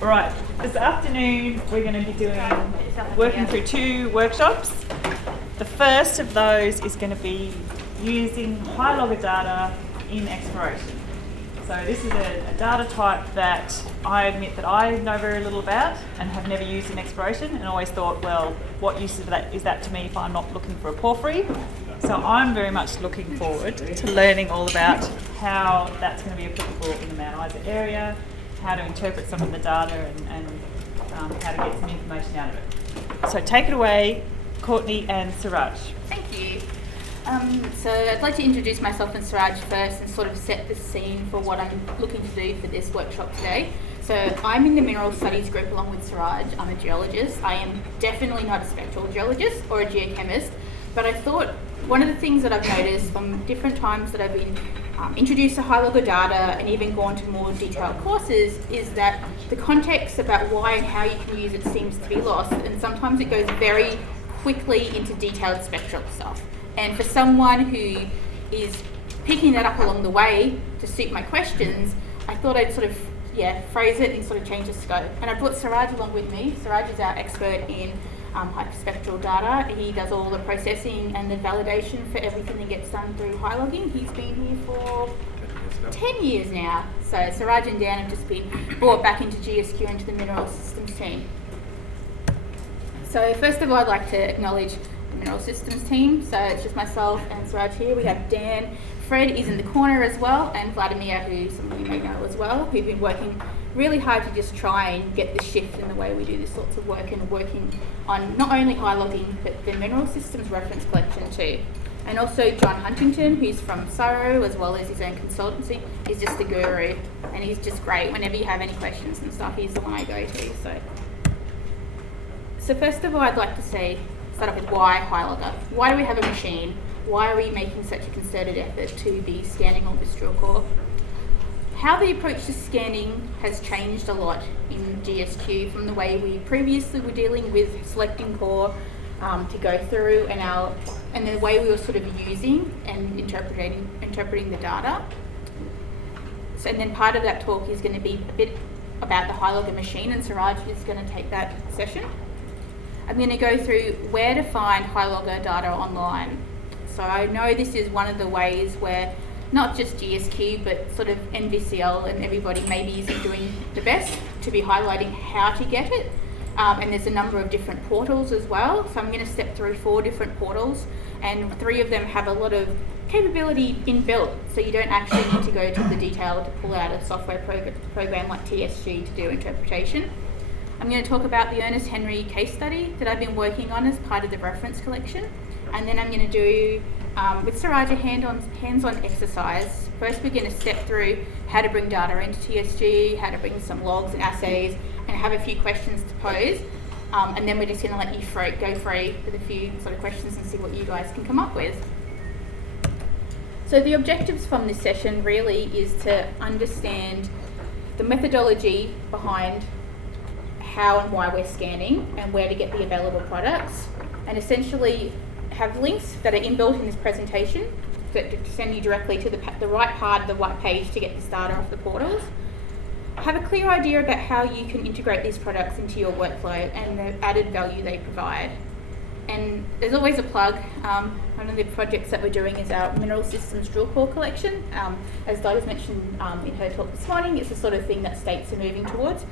Right, this afternoon we're going to be working through 2 workshops. The first of those is going to be using HyLogger data in exploration. So this is a data type that I admit that I know very little about and have never used in exploration, and always thought, well, what use is that to me if I'm not looking for a porphyry? So I'm very much looking forward to learning all about how that's going to be applicable in the Mount Isa area, how to interpret some of the data and how to get some information out of it. So take it away, Courteney and Suraj. Thank you. So I'd like to introduce myself and Suraj first and sort of set the scene for what I'm looking to do for this workshop today. So I'm in the Mineral Studies group along with Suraj. I'm a geologist. I am definitely not a spectral geologist or a geochemist, but I thought one of the things that I've noticed from different times that I've been introduced to HyLogger data and even gone to more detailed courses is that the context about why and how you can use it seems to be lost, and sometimes it goes very quickly into detailed spectral stuff. And for someone who is picking that up along the way to suit my questions, I thought I'd sort of phrase it and sort of change the scope. And I brought Suraj along with me. Suraj is our expert in hyperspectral data. He does all the processing and the validation for everything that gets done through HyLogging. He's been here for 10 years now. So Suraj and Dan have just been brought back into GSQ, into the Mineral Systems team. So first of all, I'd like to acknowledge the Mineral Systems team. So it's just myself and Suraj here. We have Dan. Fred is in the corner as well, and Vladimir, who some of you may know as well, who've been working really hard to just try and get the shift in the way we do this sorts of work, and working on not only HyLogging but the Mineral Systems reference collection too. And also John Huntington, who's from Surrey as well as his own consultancy, is just the guru, and he's just great. Whenever you have any questions and stuff, he's the one I go to. So first of all, I'd like to start off with why HyLogger. Why do we have a machine? Why are we making such a concerted effort to be scanning all this drill core? How the approach to scanning has changed a lot in GSQ from the way we previously were dealing with selecting core to go through, and the way we were sort of using and interpreting the data. So, and then part of that talk is going to be a bit about the HyLogger machine, and Suraj is going to take that session. I'm going to go through where to find HyLogger data online. So I know this is one of the ways where not just GSQ but sort of NVCL and everybody maybe isn't doing the best to be highlighting how to get it. And there's a number of different portals as well. So I'm going to step through 4 different portals, and 3 of them have a lot of capability inbuilt, so you don't actually need to go to the detail to pull out a software program like TSG to do interpretation. I'm going to talk about the Ernest Henry case study that I've been working on as part of the reference collection. And then I'm going to do, with Suraj, a hands-on exercise. First, we're going to step through how to bring data into TSG, how to bring some logs and assays, and have a few questions to pose. And then we're just going to let you go free with a few sort of questions and see what you guys can come up with. So the objectives from this session really is to understand the methodology behind how and why we're scanning and where to get the available products, and essentially have links that are inbuilt in this presentation that send you directly to the right part of the white page to get this data off the portals. Have a clear idea about how you can integrate these products into your workflow and the added value they provide. And there's always a plug. One of the projects that we're doing is our Mineral Systems drill core collection. As Diana's mentioned in her talk this morning, it's the sort of thing that states are moving towards.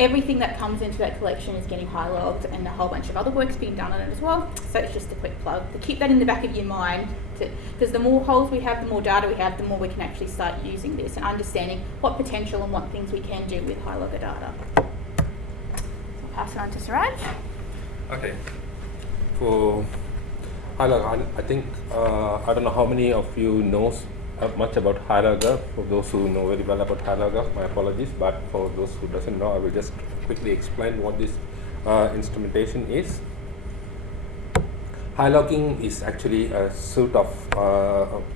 Everything that comes into that collection is getting HyLogged, and a whole bunch of other work's being done on it as well. So it's just a quick plug to keep that in the back of your mind, because the more holes we have, the more data we have, the more we can actually start using this and understanding what potential and what things we can do with HyLogger data. So I'll pass it on to Suraj. Okay. For HyLogger, I think, I don't know how many of you knows much about HyLogger. For those who know very well about HyLogger, my apologies, but for those who doesn't know, I will just quickly explain what this instrumentation is. HyLogging is actually a suite of,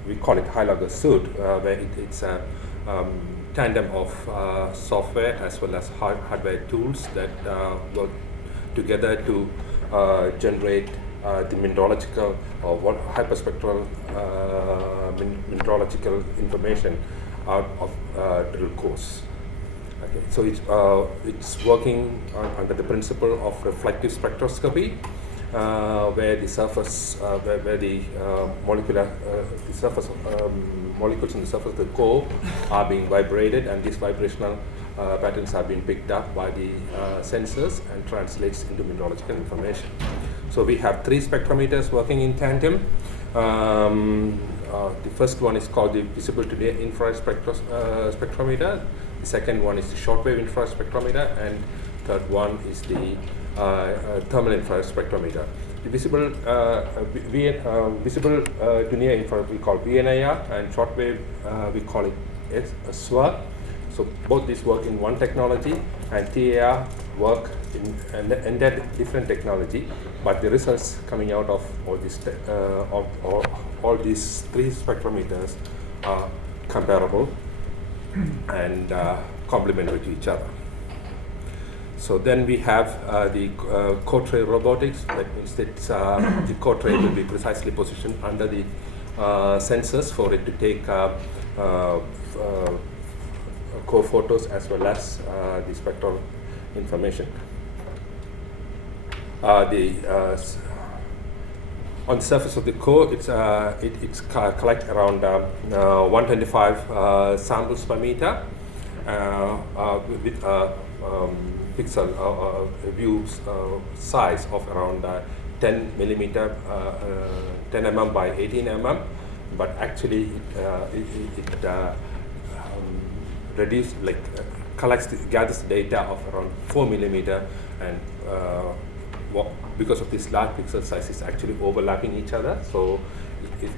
we call it HyLogger suite, where it's a tandem of software as well as hardware tools that work together to generate the mineralogical or hyperspectral mineralogical information out of drill cores. Okay, so it's working under the principle of reflective spectroscopy, where the surface, where the the surface molecules in the surface of the core are being vibrated, and these vibrational patterns are being picked up by the sensors and translates into mineralogical information. So we have 3 spectrometers working in tandem. The first one is called the visible to near infrared spectrometer. The second one is the shortwave infrared spectrometer, and third one is the thermal infrared spectrometer. The visible to near infrared we call VNIR, and shortwave we call it SWIR. So both these work in one technology, and TAR work in and that different technology. But the results coming out of all these all these 3 spectrometers are comparable and complementary to each other. So then we have the core tray robotics. That means that the core tray will be precisely positioned under the sensors for it to take core photos as well as the spectral information. On the surface of the core, it's collect around 125 samples per meter with pixel view size of around 10 millimeter, 10 mm by 18 mm, but actually it gathers data of around 4 millimeter, and because of this large pixel size, it's actually overlapping each other. So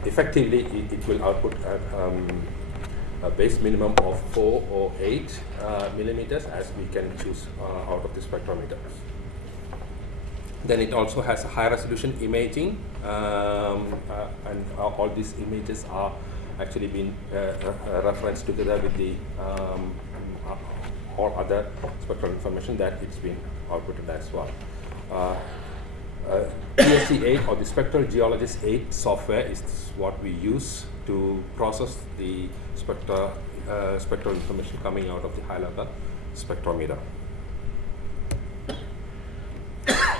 effectively, it will output a base minimum of 4 or 8 millimeters, as we can choose out of the spectrometer. Then it also has a high resolution imaging, and all these images are actually being referenced together with the all other spectral information that it's been outputted as well. PSC8, or the Spectral Geologist 8 software, is what we use to process the spectral information coming out of the HyLogger spectrometer.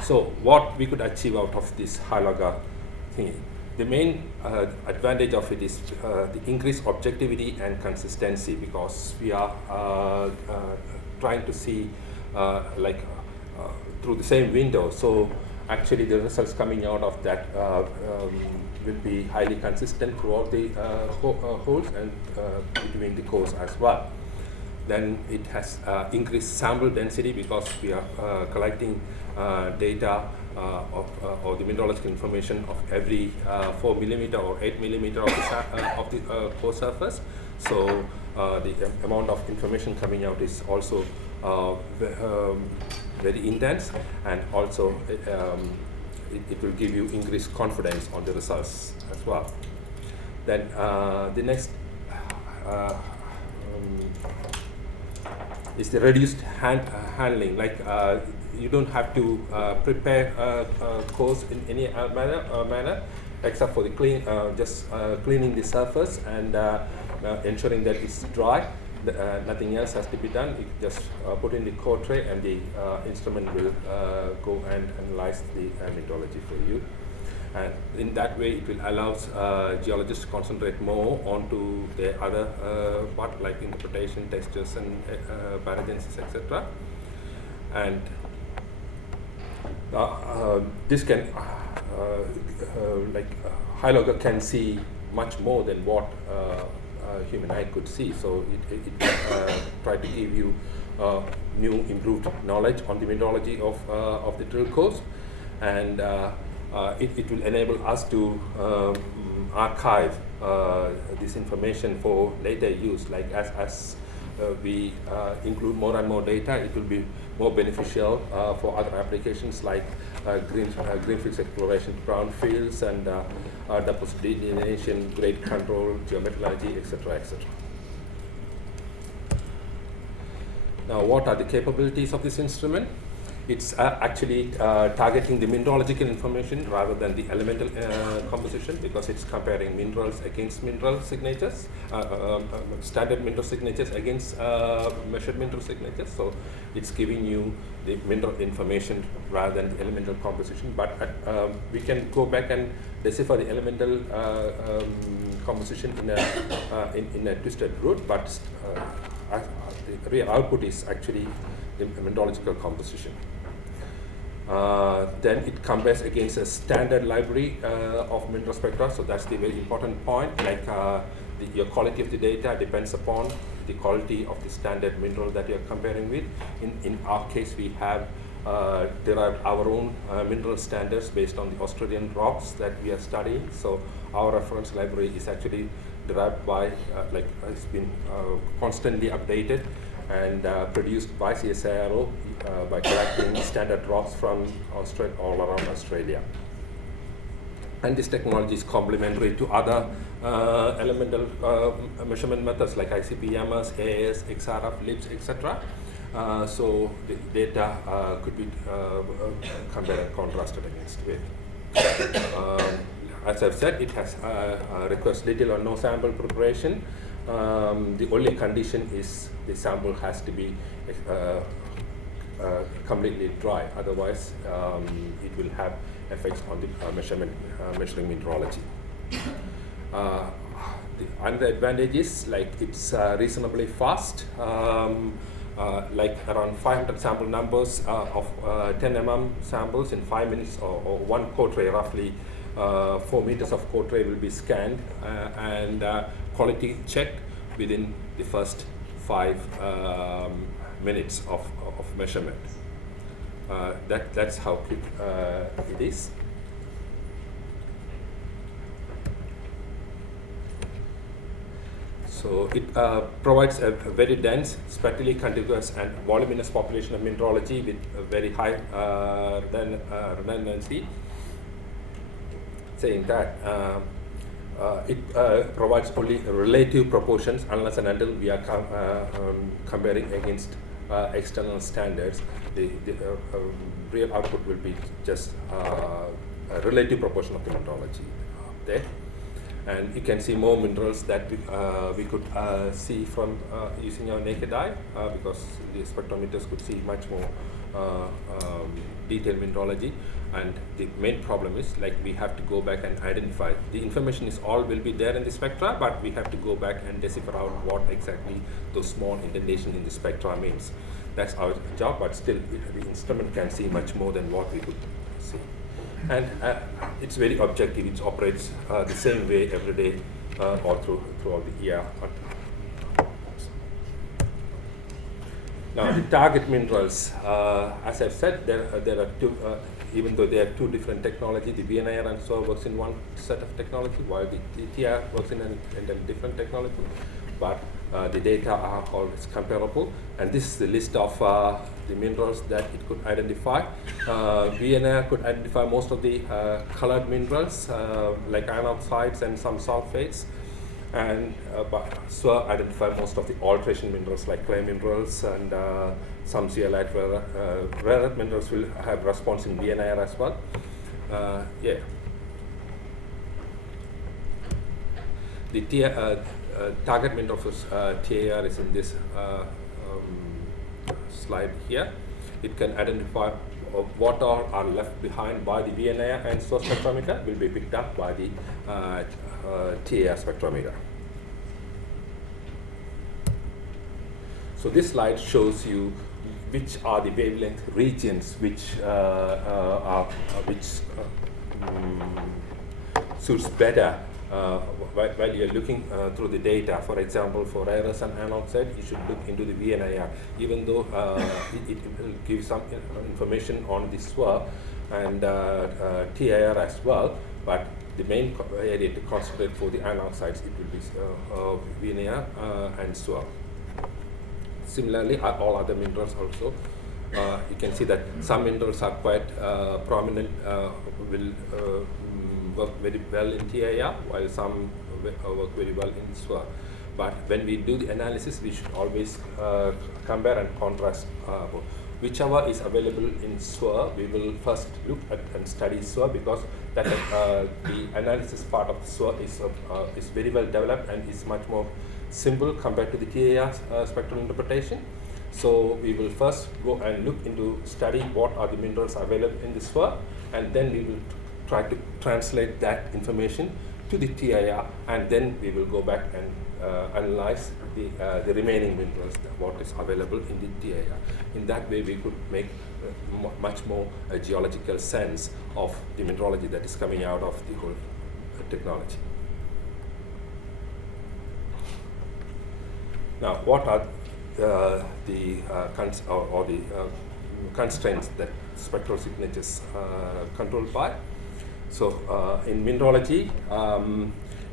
So what we could achieve out of this HyLogger thing? The main advantage of it is the increased objectivity and consistency, because we are trying to see through the same window. So actually the results coming out of that will be highly consistent throughout the holes and between the cores as well. Then it has increased sample density, because we are collecting data or the mineralogical information of every 4 millimeter or 8 millimeter of the core surface. So the amount of information coming out is also very intense, and also it will give you increased confidence on the results as well. Then the next is the reduced handling. Like you don't have to prepare cores in any manner except for the cleaning the surface and ensuring that it's dry. Nothing else has to be done. You just put in the core tray, and the instrument will go and analyze the meteorology for you. And in that way, it will allow geologists to concentrate more onto their other part, like interpretation, textures, and paragenesis, etc. And this can, HyLogger can see much more than what human eye could see. So it try to give you new, improved knowledge on the mineralogy of the drill cores, and it will enable us to archive this information for later use. Like as we include more and more data, it will be more beneficial for other applications like greenfields exploration, brownfields, and deposit delineation, grade control, geometallurgy, etc., etc. Now, what are the capabilities of this instrument? It's actually targeting the mineralogical information rather than the elemental composition, because it's comparing minerals against mineral signatures, standard mineral signatures against measured mineral signatures. So it's giving you the mineral information rather than the elemental composition. But we can go back and decipher the elemental composition in a twisted route, but the real output is actually the mineralogical composition. Then it compares against a standard library of mineral spectra, so that's the very important point. Like your quality of the data depends upon the quality of the standard mineral that you're comparing with. In our case, we have derived our own mineral standards based on the Australian rocks that we are studying. So our reference library is actually derived by, it's been constantly updated and produced by CSIRO by collecting standard rocks from all around Australia. And this technology is complementary to other elemental measurement methods like ICP-MS, AS, XRF, LIBS, etc. So the data could be compared and contrasted against it. As I've said, it has requires little or no sample preparation. The only condition is the sample has to be completely dry, otherwise it will have effects on the measuring mineralogy. The other advantage is it's reasonably fast, like around 500 sample numbers of 10 mm samples in 5 minutes, or one core tray, roughly 4 meters of core tray will be scanned and quality checked within the first 5 minutes of measurement. That's how quick it is. So it provides a very dense, spectrally contiguous and voluminous population of mineralogy with a very high redundancy. Saying that it provides only relative proportions unless and until we are comparing against external standards. The real output will be just a relative proportion of the mineralogy there. And you can see more minerals that we could see from using our naked eye, because the spectrometers could see much more detailed mineralogy. And the main problem is we have to go back and identify. The information is all will be there in the spectra, but we have to go back and decipher out what exactly those small indentations in the spectra means. That's our job, but still the instrument can see much more than what we could see. And it's very objective. It operates the same way every day or throughout the year. Now the target minerals, as I've said, there are two. Even though they are two different technology, the VNIR and SOA works in one set of technology, while the TR works in a different technology. But the data are always comparable, and this is the list of the minerals that it could identify. VNIR could identify most of the colored minerals, like iron oxides and some sulfates, and SOA identify most of the alteration minerals like clay minerals and some zeolite. Rare earth minerals will have response in VNIR as well. Yeah. The target mineral for TAR is in this slide here. It can identify what all are left behind by the VNIR and SOA spectrometer will be picked up by the TAR spectrometer. So this slide shows you which are the wavelength regions which suits better while you're looking through the data. For example, for rare earths and iron oxide, you should look into the VNIR, even though it will give some information on the SOA and TIR as well. But the main area to concentrate for the iron oxides, it will be VNIR and SOA. Similarly, all other minerals also, you can see that some minerals are quite prominent, will work very well in TIR, while some work very well in SOA. But when we do the analysis, we should always compare and contrast whichever is available in SWIR, we will first look at and study SWIR, because that the analysis part of SWIR is very well developed and is much more simple compared to the TAR spectral interpretation. So we will first go and look into study what are the minerals available in the SWIR, and then we will try to translate that information to the TIR, and then we will go back and analyze the remaining minerals, what is available in the TIR. In that way, we could make much more geological sense of the mineralogy that is coming out of the whole technology. Now, what are the constraints that spectral signatures controlled by? So, in mineralogy,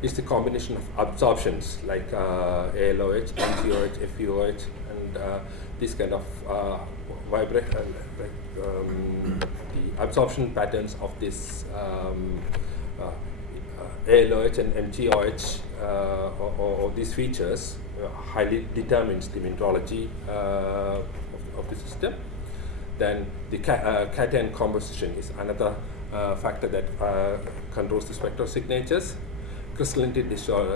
it's the combination of absorptions like ALOH, MTOH, FUOH, and these kind of the absorption patterns of this ALOH and MTOH or these features highly determines the mineralogy of the system. Then the cation composition is another factor that controls the spectral signatures. Crystallinity,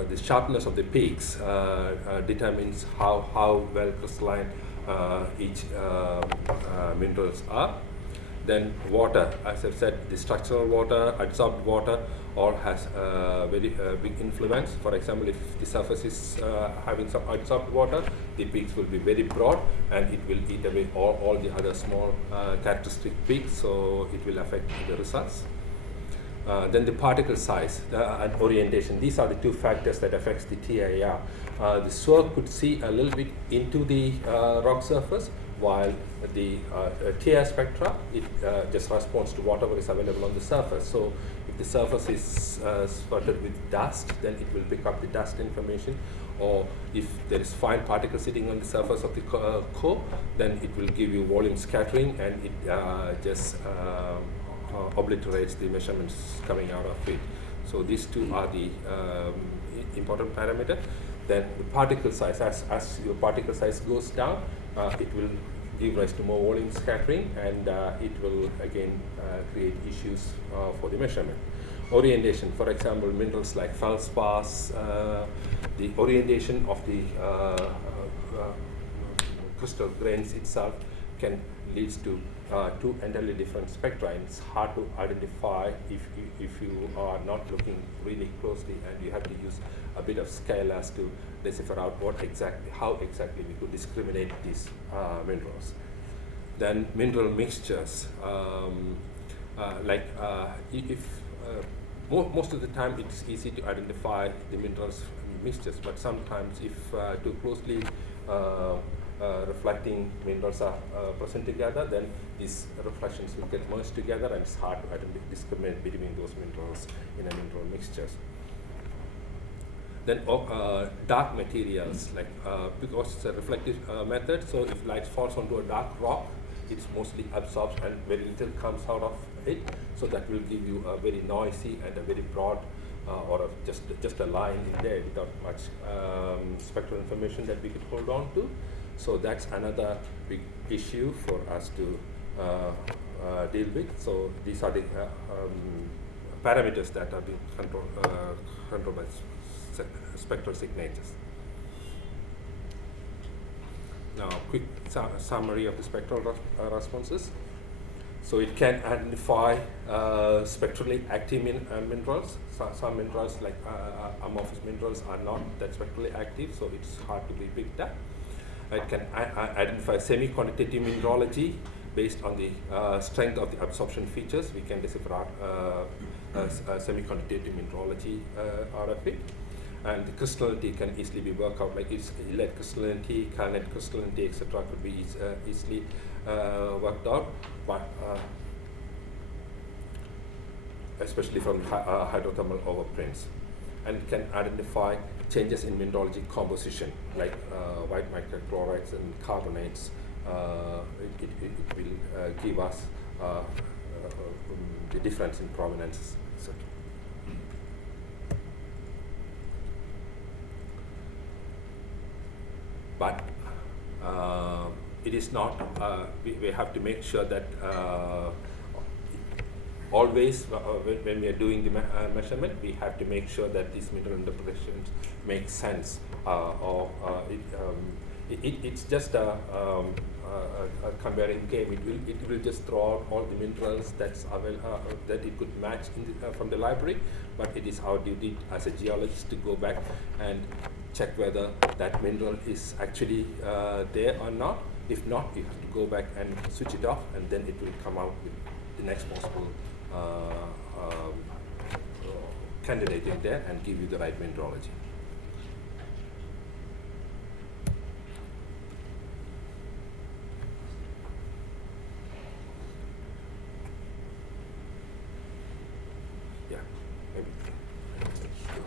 the sharpness of the peaks determines how well crystalline each minerals are. Then water, as I've said, the structural water, adsorbed water, all has a very big influence. For example, if the surface is having some adsorbed water, the peaks will be very broad, and it will eat away all the other small characteristic peaks, so it will affect the results. Then the particle size and orientation. These are the two factors that affects the TIR. The SWIR could see a little bit into the rock surface, while the TIR spectra, it just responds to whatever is available on the surface. So if the surface is spotted with dust, then it will pick up the dust information. Or if there is fine particles sitting on the surface of the core, then it will give you volume scattering, and it just obliterates the measurements coming out of it. So these two are the important parameter. Then the particle size, as your particle size goes down, it will give rise to more volume scattering, and it will again create issues for the measurement. Orientation, for example, minerals like feldspars, the orientation of the crystal grains itself can lead to two entirely different spectra, and it's hard to identify if you are not looking really closely, and you have to use a bit of scale as to decipher out how exactly we could discriminate these minerals. Then mineral mixtures, most of the time it's easy to identify the minerals mixtures, but sometimes if too closely reflecting minerals are present together, then these reflections will get merged together, and it's hard to discriminate between those minerals in a mineral mixtures. Then dark materials, like because it's a reflective method, so if light falls onto a dark rock, it's mostly absorbed and very little comes out of it. So that will give you a very noisy and a very broad or just a line in there without much spectral information that we could hold on to. So that's another big issue for us to deal with. So these are the parameters that are being controlled by spectral signatures. Now, quick summary of the spectral responses. So it can identify spectrally active minerals. Some minerals, like amorphous minerals, are not that spectrally active, so it's hard to be picked up. It can identify semi-quantitative mineralogy based on the strength of the absorption features. We can decipher out semi-quantitative mineralogy out of it. And the crystallinity can easily be worked out, like its lead crystallinity, carnate crystallinity, etc. could be easily worked out, but especially from hydrothermal overprints. And it can identify changes in mineralogy composition, like white microchlorides and carbonates. It will give us the difference in provenance, etc. But it is not, we have to make sure that always when we are doing the measurement, we have to make sure that these mineral interpretations make sense, or it's just a comparing game. It will just throw out all the minerals that it could match from the library, but it is our duty as a geologist to go back and check whether that mineral is actually there or not. If not, you have to go back and switch it off, and then it will come out with the next possible candidate in there and give you the right mineralogy. Yeah, maybe.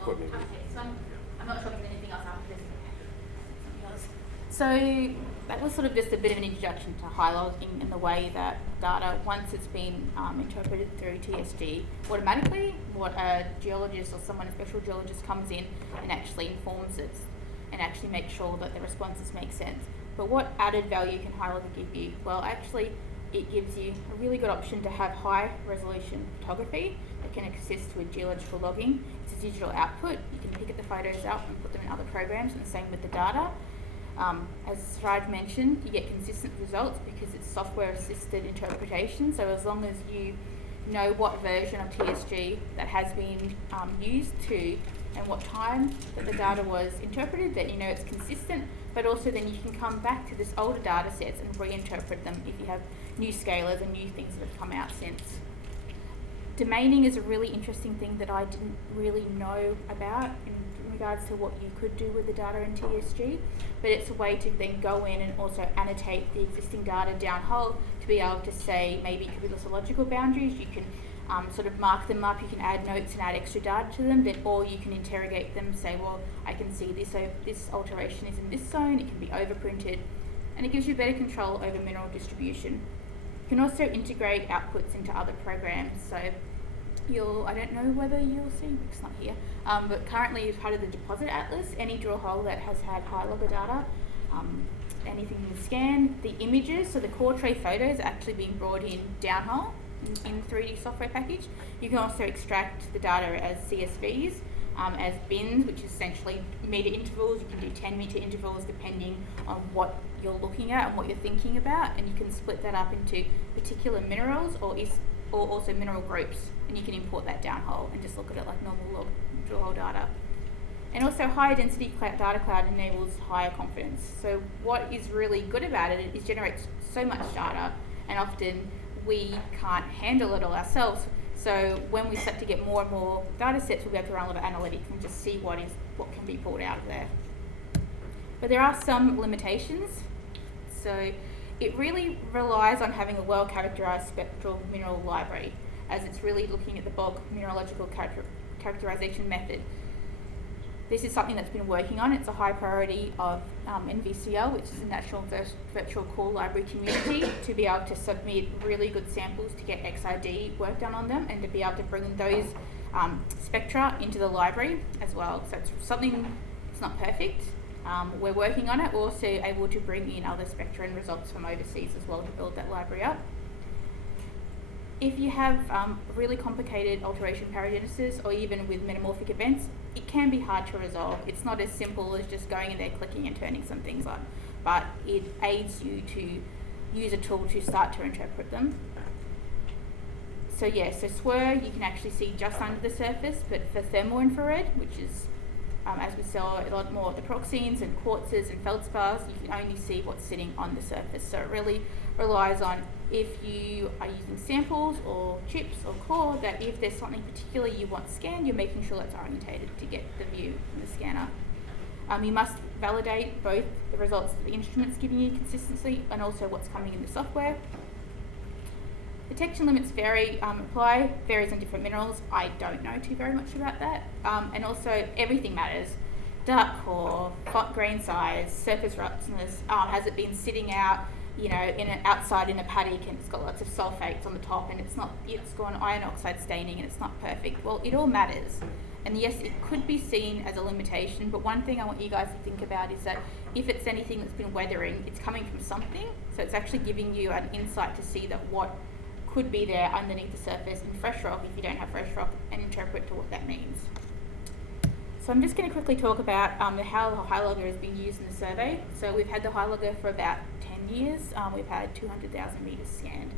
Okay, so I'm not sure if there's anything else after this. Something else. So that was sort of just a bit of an introduction to HyLogging and the way that data, once it's been interpreted through TSG, automatically what a geologist or someone, a special geologist, comes in and actually informs it and actually makes sure that the responses make sense. But what added value can HyLogger give you? Well, actually, it gives you a really good option to have high resolution photography that can assist with geological logging. It's a digital output. You can pick the photos out and put them in other programs, and the same with the data. As Suraj mentioned, you get consistent results because it's software assisted interpretation. So as long as you know what version of TSG that has been used to and what time that the data was interpreted, then you know it's consistent, but also then you can come back to this older data sets and reinterpret them if you have new scalars and new things that have come out since. Domaining is a really interesting thing that I didn't really know about in regards to what you could do with the data in TSG, but it's a way to then go in and also annotate the existing data downhole to be able to say maybe it could be lithological boundaries. You can sort of mark them up, you can add notes and add extra data to them, then, or you can interrogate them, say, well, I can see this alteration is in this zone, it can be overprinted, and it gives you better control over mineral distribution. You can also integrate outputs into other programs. So I don't know whether you'll see, it's not here, but currently as part of the Deposit Atlas, any drill hole that has had HyLogger data, anything in the scan, the images, so the core tray photos are actually being brought in downhole in 3D software package. You can also extract the data as CSVs, as bins, which is essentially meter intervals. You can do 10 meter intervals depending on what you're looking at and what you're thinking about, and you can split that up into particular minerals or also mineral groups, and you can import that downhole and just look at it like normal drill hole data. And also higher density data cloud enables higher confidence. So what is really good about it is generates so much data, and often we can't handle it all ourselves. So when we start to get more and more data sets, we'll be able to run a lot of analytics and just see what can be pulled out of there. But there are some limitations. So it really relies on having a well-characterized spectral mineral library, as it's really looking at the bulk mineralogical characterization method. This is something that's been working on. It's a high priority of NVCL, which is the National Virtual Core Library Community, to be able to submit really good samples to get XRD work done on them and to be able to bring those spectra into the library as well. So it's something, it's not perfect. We're working on it. We're also able to bring in other spectra and results from overseas as well to build that library up. If you have really complicated alteration paragenesis or even with metamorphic events, it can be hard to resolve. It's not as simple as just going in there, clicking and turning some things on, but it aids you to use a tool to start to interpret them. So yeah, so SWIR you can actually see just under the surface, but for thermal infrared, which is as we saw a lot more of the pyroxenes and quartzes and feldspars, you can only see what's sitting on the surface. So it really relies on, if you are using samples or chips or core, that if there's something particular you want scanned, you're making sure that's orientated to get the view from the scanner. You must validate both the results that the instrument's giving you consistently and also what's coming in the software. Detection limits varies on different minerals. I don't know too very much about that. And also everything matters. Dark core, grain size, surface roughness, has it been sitting out, outside in a paddock and it's got lots of sulfates on the top and it's gone iron oxide staining and it's not perfect. Well, it all matters. And yes, it could be seen as a limitation, but one thing I want you guys to think about is that if it's anything that's been weathering, it's coming from something, so it's actually giving you an insight to see that what could be there underneath the surface in fresh rock if you don't have fresh rock, and interpret to what that means. So I'm just going to quickly talk about how the HyLogger has been used in the survey. So we've had the HyLogger for about 10 years. We've had 200,000 metres scanned.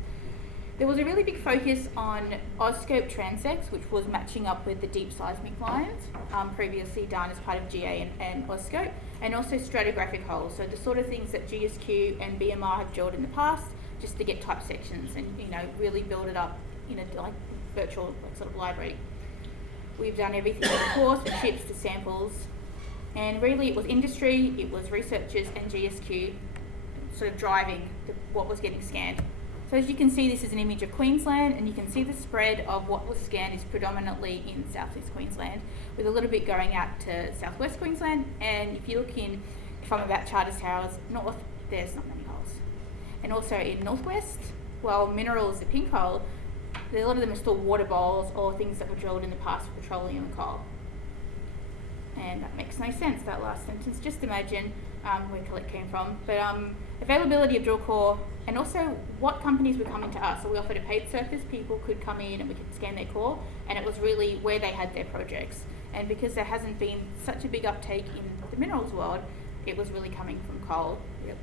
There was a really big focus on Osco transects, which was matching up with the deep seismic lines previously done as part of GA and Osco, and also stratigraphic holes, so the sort of things that GSQ and BMR have drilled in the past just to get type sections and really build it up in a virtual sort of library. We've done everything from course, from chips to samples, and really it was industry, it was researchers and GSQ sort of driving what was getting scanned. So as you can see, this is an image of Queensland, and you can see the spread of what was scanned is predominantly in southeast Queensland, with a little bit going out to southwest Queensland. And if you look in, if I'm about Charters Towers, north, there's not many holes. And also in northwest, well, minerals, the pink hole, a lot of them are still water bowls or things that were drilled in the past for petroleum and coal. And that makes no sense, that last sentence. Just imagine where Collect came from. But availability of drill core, and also what companies were coming to us. So we offered a paid service, people could come in and we could scan their core, and it was really where they had their projects. And because there hasn't been such a big uptake in the minerals world, it was really coming from coal. Yep.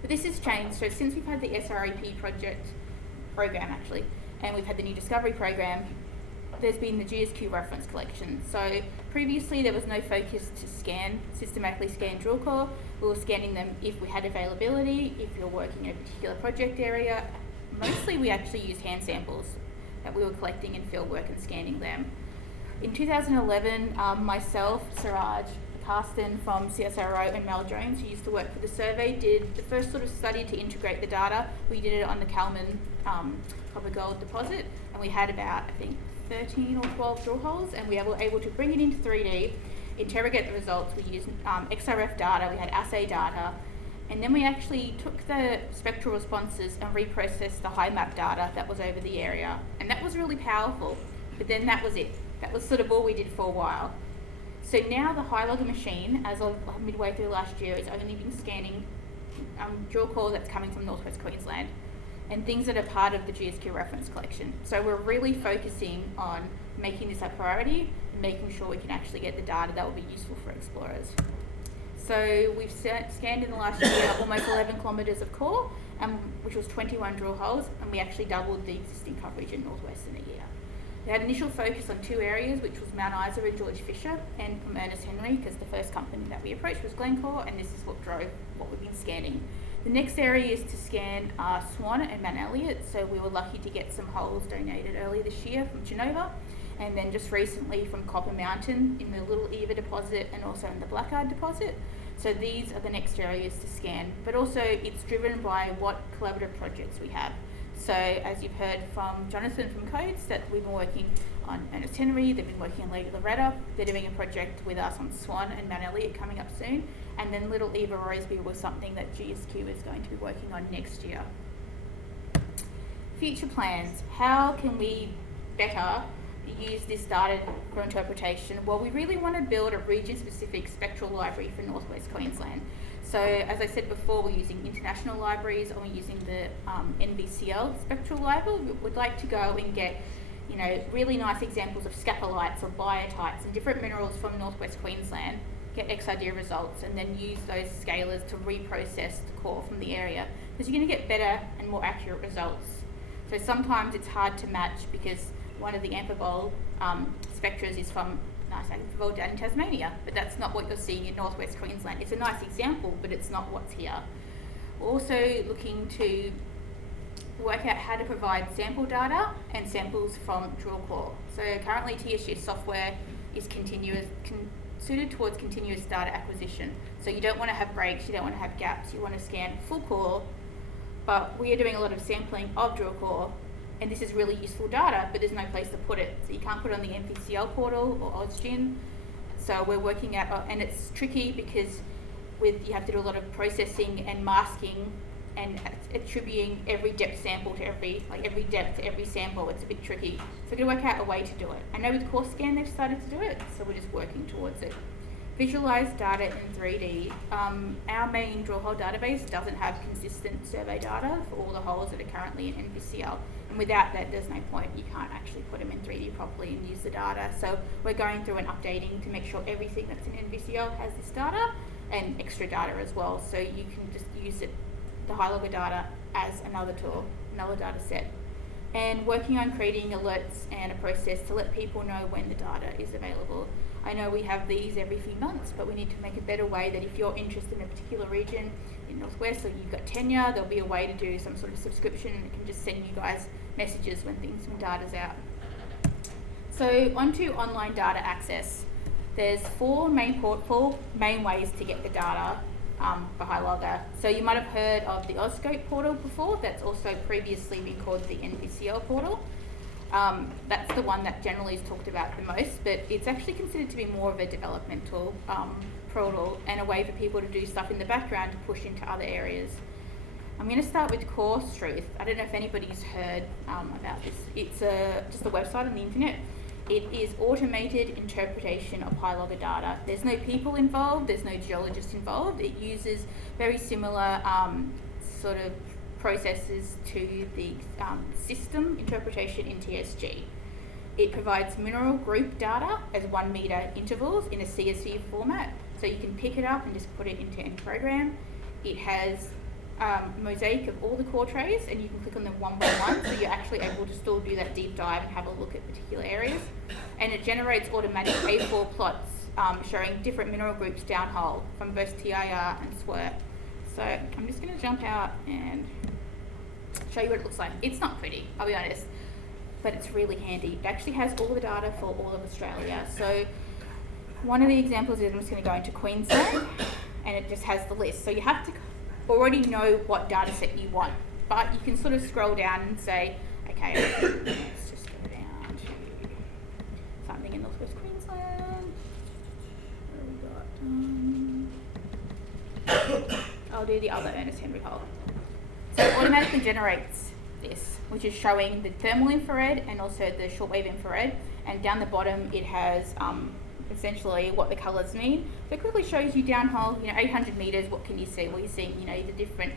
But this has changed. So since we've had the SRAP program actually, and we've had the new discovery program, there's been the GSQ reference collection. So previously there was no focus to systematically scan drill core. We were scanning them if we had availability, if you're working in a particular project area. Mostly we actually used hand samples that we were collecting in field work and scanning them. In 2011, myself, Suraj, Karsten from CSIRO and Mel Jones, who used to work for the survey, did the first sort of study to integrate the data. We did it on the Kalman copper gold deposit, and we had about, I think, 13 or 12 drill holes, and we were able to bring it into 3D, interrogate the results. We used XRF data, we had assay data, and then we actually took the spectral responses and reprocessed the HyMap data that was over the area, and that was really powerful. But then that was it. That was sort of all we did for a while. So now the HyLogger machine, as of midway through last year, is only been scanning drill core that's coming from northwest Queensland, and things that are part of the GSQ reference collection. So we're really focusing on making this a priority and making sure we can actually get the data that will be useful for explorers. So we've scanned in the last year almost 11 kilometres of core, which was 21 drill holes, and we actually doubled the existing coverage in northwest in a year. We had initial focus on two areas, which was Mount Isa and George Fisher, and from Ernest Henry, because the first company that we approached was Glencore, and this is what drove what we've been scanning. The next area is to scan Swan and Mount Elliot, so we were lucky to get some holes donated earlier this year from Genova, and then just recently from Copper Mountain in the Little Eva deposit and also in the Blackguard deposit. So these are the next areas to scan, but also it's driven by what collaborative projects we have. So as you've heard from Jonathan from Codes, that we've been working on Ernest Henry, they've been working on Lady Loretta, they're doing a project with us on Swan and Mount Elliot coming up soon, and then Little Eva Roseby was something that GSQ is going to be working on next year. Future plans, how can we better use this data for interpretation? Well, we really want to build a region-specific spectral library for northwest Queensland. So as I said before, we're using international libraries, and we're using the NVCL spectral library. We'd like to go and get really nice examples of scapolites or biotites and different minerals from northwest Queensland, get XRD results, and then use those scalars to reprocess the core from the area, because you're going to get better and more accurate results. So sometimes it's hard to match because one of the amphibole spectras is from nice amphibole down in Tasmania, but that's not what you're seeing in northwest Queensland. It's a nice example, but it's not what's here. We're also looking to work out how to provide sample data and samples from drill core. So currently TSGS software is suited towards continuous data acquisition. So you don't want to have breaks, you don't want to have gaps, you want to scan full core, but we are doing a lot of sampling of drill core, and this is really useful data, but there's no place to put it. So you can't put it on the NVCL portal or OSGen. So we're working out, and it's tricky because you have to do a lot of processing and masking and attributing every depth sample to every depth to every sample, it's a bit tricky. So we're going to work out a way to do it. I know with Core Scan they've started to do it, so we're just working towards it. Visualize data in 3D. Our main drill hole database doesn't have consistent survey data for all the holes that are currently in NVCL, and without that there's no point. You can't actually put them in 3D properly and use the data. So we're going through and updating to make sure everything that's in NVCL has this data and extra data as well, so you can just use it, the HyLogger data, as another tool, another data set. And working on creating alerts and a process to let people know when the data is available. I know we have these every few months, but we need to make a better way that if you're interested in a particular region in Northwest, or you've got tenure, there'll be a way to do some sort of subscription, and it can just send you guys messages when data's out. So onto online data access. There's four main ways to get the data for HyLogger. So you might have heard of the Osco Portal before. That's also previously been called the NVCL Portal. That's the one that generally is talked about the most, but it's actually considered to be more of a developmental portal and a way for people to do stuff in the background to push into other areas. I'm going to start with Core Truth. I don't know if anybody's heard about this. It's just a website on the internet. It is automated interpretation of HyLogger data. There's no people involved, there's no geologists involved. It uses very similar sort of processes to the system interpretation in TSG. It provides mineral group data as 1 metre intervals in a CSV format, so you can pick it up and just put it into any program. It has mosaic of all the core trays, and you can click on them one by one, so you're actually able to still do that deep dive and have a look at particular areas. And it generates automatic A4 plots showing different mineral groups downhole from both TIR and SWIR. So I'm just going to jump out and show you what it looks like. It's not pretty, I'll be honest, but it's really handy. It actually has all the data for all of Australia. So one of the examples is, I'm just going to go into Queensland, and it just has the list. So you have to already know what data set you want, but you can sort of scroll down and say, okay, let's just go down to something in Northwest Queensland. Where we got? I'll do the other Ernest Henry hole. So it automatically generates this, which is showing the thermal infrared and also the shortwave infrared, and down the bottom it has essentially what the colours mean. So it quickly shows you downhole, 800 metres, what can you see? Well, you see, the different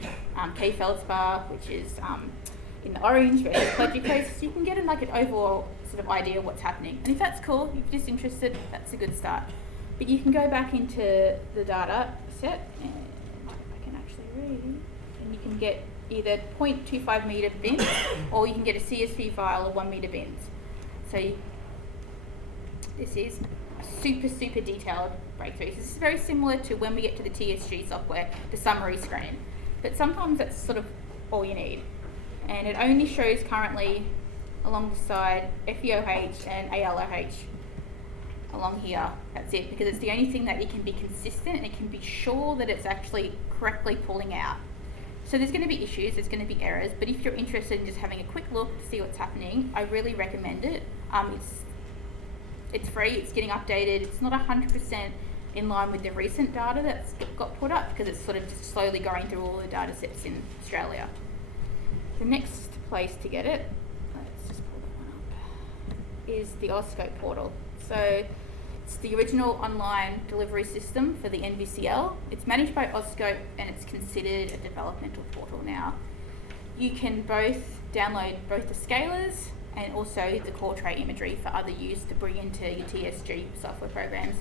K feldspar, which is in the orange versus Pledgicose, so you can get an overall sort of idea of what's happening. And if that's cool, if you're just interested, that's a good start. But you can go back into the data set, and if I can actually read, and you can get either 0.25 metre bins, or you can get a CSV file of 1 metre bins. So this is super detailed breakthroughs. This is very similar to when we get to the TSG software, the summary screen. But sometimes that's sort of all you need. And it only shows currently along the side FeOH and ALOH along here. That's it, because it's the only thing that it can be consistent and it can be sure that it's actually correctly pulling out. So there's going to be issues, there's going to be errors, but if you're interested in just having a quick look to see what's happening, I really recommend it. It's free, it's getting updated, it's not 100% in line with the recent data that's got put up, because it's sort of just slowly going through all the data sets in Australia. The next place to get it, let's just pull that one up, is the Osco Portal. So it's the original online delivery system for the NVCL. It's managed by Osco and it's considered a developmental portal now. You can both download both the scalars and also the core tray imagery for other use to bring into your TSG software programs.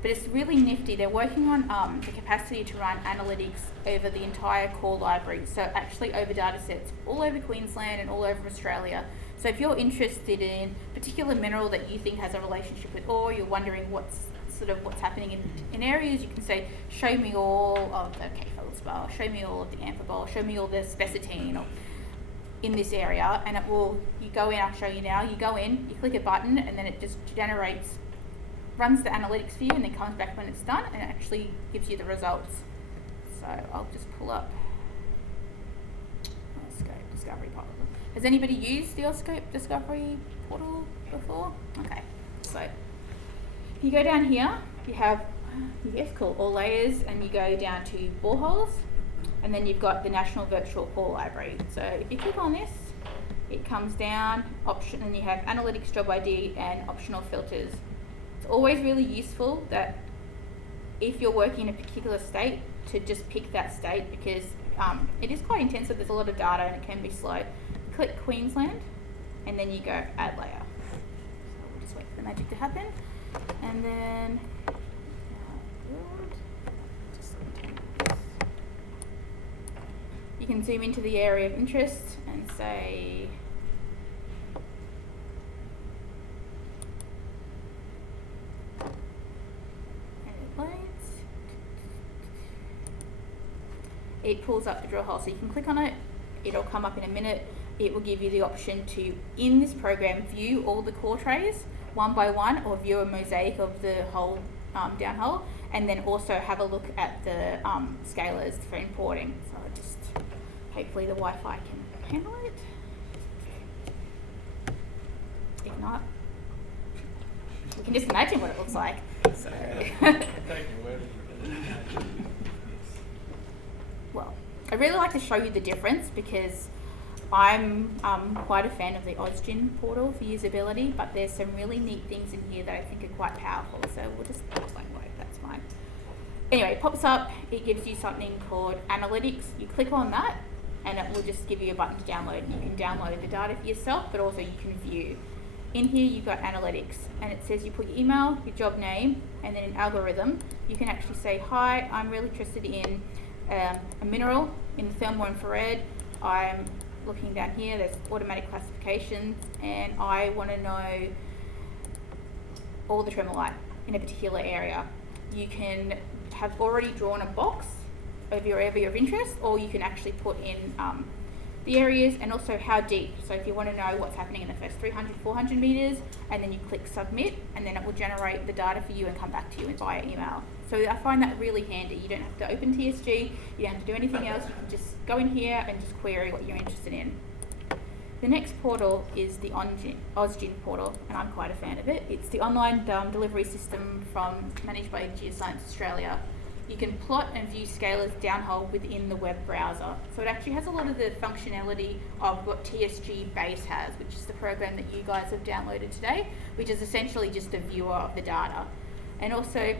But it's really nifty. They're working on the capacity to run analytics over the entire core library, so actually over data sets all over Queensland and all over Australia. So if you're interested in a particular mineral that you think has a relationship with ore, you're wondering what's happening in areas, you can say, show me all of the K feldspar, show me all of the amphibole, show me all the spessartine or in this area, and it will, you go in, I'll show you now, you go in, you click a button, and then it just runs the analytics for you, and then comes back when it's done, and it actually gives you the results. So I'll just pull up Osco Discovery Portal. Has anybody used the Osco Discovery Portal before? Okay, so you go down here, you have, yes, cool, all layers, and you go down to boreholes. And then you've got the National Virtual Core Library. So if you click on this, it comes down, option, and you have analytics, job ID, and optional filters. It's always really useful that if you're working in a particular state, to just pick that state, because it is quite intensive. There's a lot of data and it can be slow. Click Queensland, and then you go add layer. So we'll just wait for the magic to happen. And then, you can zoom into the area of interest and say, and it loads. It pulls up the drill hole, so you can click on it, it'll come up in a minute. It will give you the option to, in this program, view all the core trays one by one, or view a mosaic of the whole downhole, and then also have a look at the scalars for importing. So I just, hopefully the Wi-Fi can handle it. If not, you can just imagine what it looks like. So. Well, I really like to show you the difference because I'm quite a fan of the Osco Portal for usability, but there's some really neat things in here that I think are quite powerful. So we'll just that's fine. Anyway, it pops up, it gives you something called Analytics. You click on that and it will just give you a button to download. You can download the data for yourself, but also you can view. In here you've got Analytics, and it says you put your email, your job name, and then an algorithm. You can actually say, hi, I'm really interested in a mineral in the thermal infrared. I'm looking down here, there's automatic classifications, and I want to know all the tremolite in a particular area. You can have already drawn a box of your area of interest, or you can actually put in the areas and also how deep. So if you want to know what's happening in the first 300, 400 meters, and then you click submit, and then it will generate the data for you and come back to you via email. So I find that really handy. You don't have to open TSG, you don't have to do anything else. You can just go in here and just query what you're interested in. The next portal is the Osco Portal, and I'm quite a fan of it. It's the online delivery system managed by Geoscience Australia. You can plot and view scalars downhole within the web browser. So it actually has a lot of the functionality of what TSG Base has, which is the program that you guys have downloaded today, which is essentially just a viewer of the data. And also,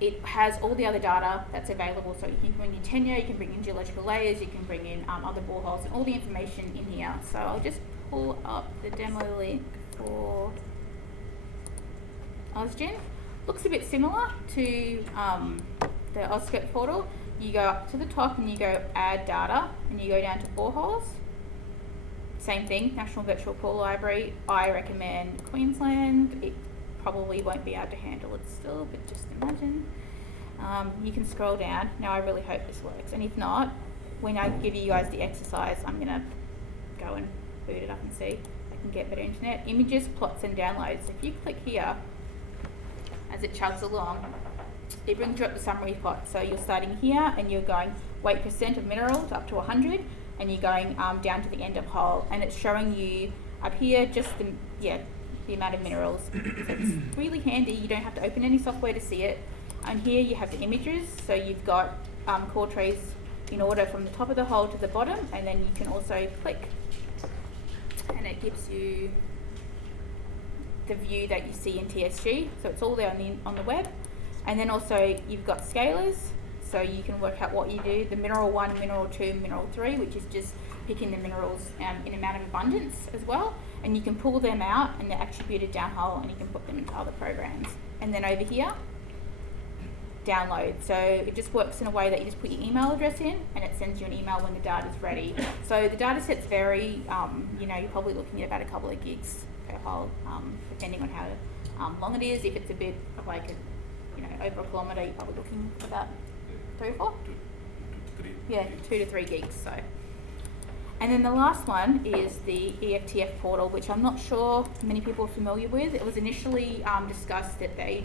it has all the other data that's available. So you can bring in tenure, you can bring in geological layers, you can bring in other boreholes, and all the information in here. So I'll just pull up the demo link for Osco. Looks a bit similar to the Osco Portal. You go up to the top and you go add data, and you go down to boreholes. Same thing, National Virtual Core Library. I recommend Queensland. It probably won't be able to handle it still, but just imagine. You can scroll down. Now I really hope this works, and if not, when I give you guys the exercise, I'm gonna go and boot it up and see if I can get better internet. Images, plots, and downloads. If you click here, as it chugs along, it brings you up the summary plot. So you're starting here and you're going weight percent of minerals up to 100, and you're going down to the end of hole, and it's showing you up here just the amount of minerals. So it's really handy. You don't have to open any software to see it. And here you have the images. So you've got core trays in order from the top of the hole to the bottom, and then you can also click and it gives you the view that you see in TSG. So it's all there on the web. And then also you've got scalars, so you can work out what you do. The mineral 1, mineral 2, mineral 3, which is just picking the minerals in amount of abundance as well. And you can pull them out and they're attributed downhole, and you can put them into other programs. And then over here, download. So it just works in a way that you just put your email address in and it sends you an email when the data's ready. So the data set's very, you're probably looking at about a couple of gigs per hole, depending on how long it is. If it's a bit like over a kilometre, you're probably looking for about 3 or 4? 2 to 3. Yeah, 2 to 3 gigs. So, and then the last one is the EFTF portal, which I'm not sure many people are familiar with. It was initially discussed at the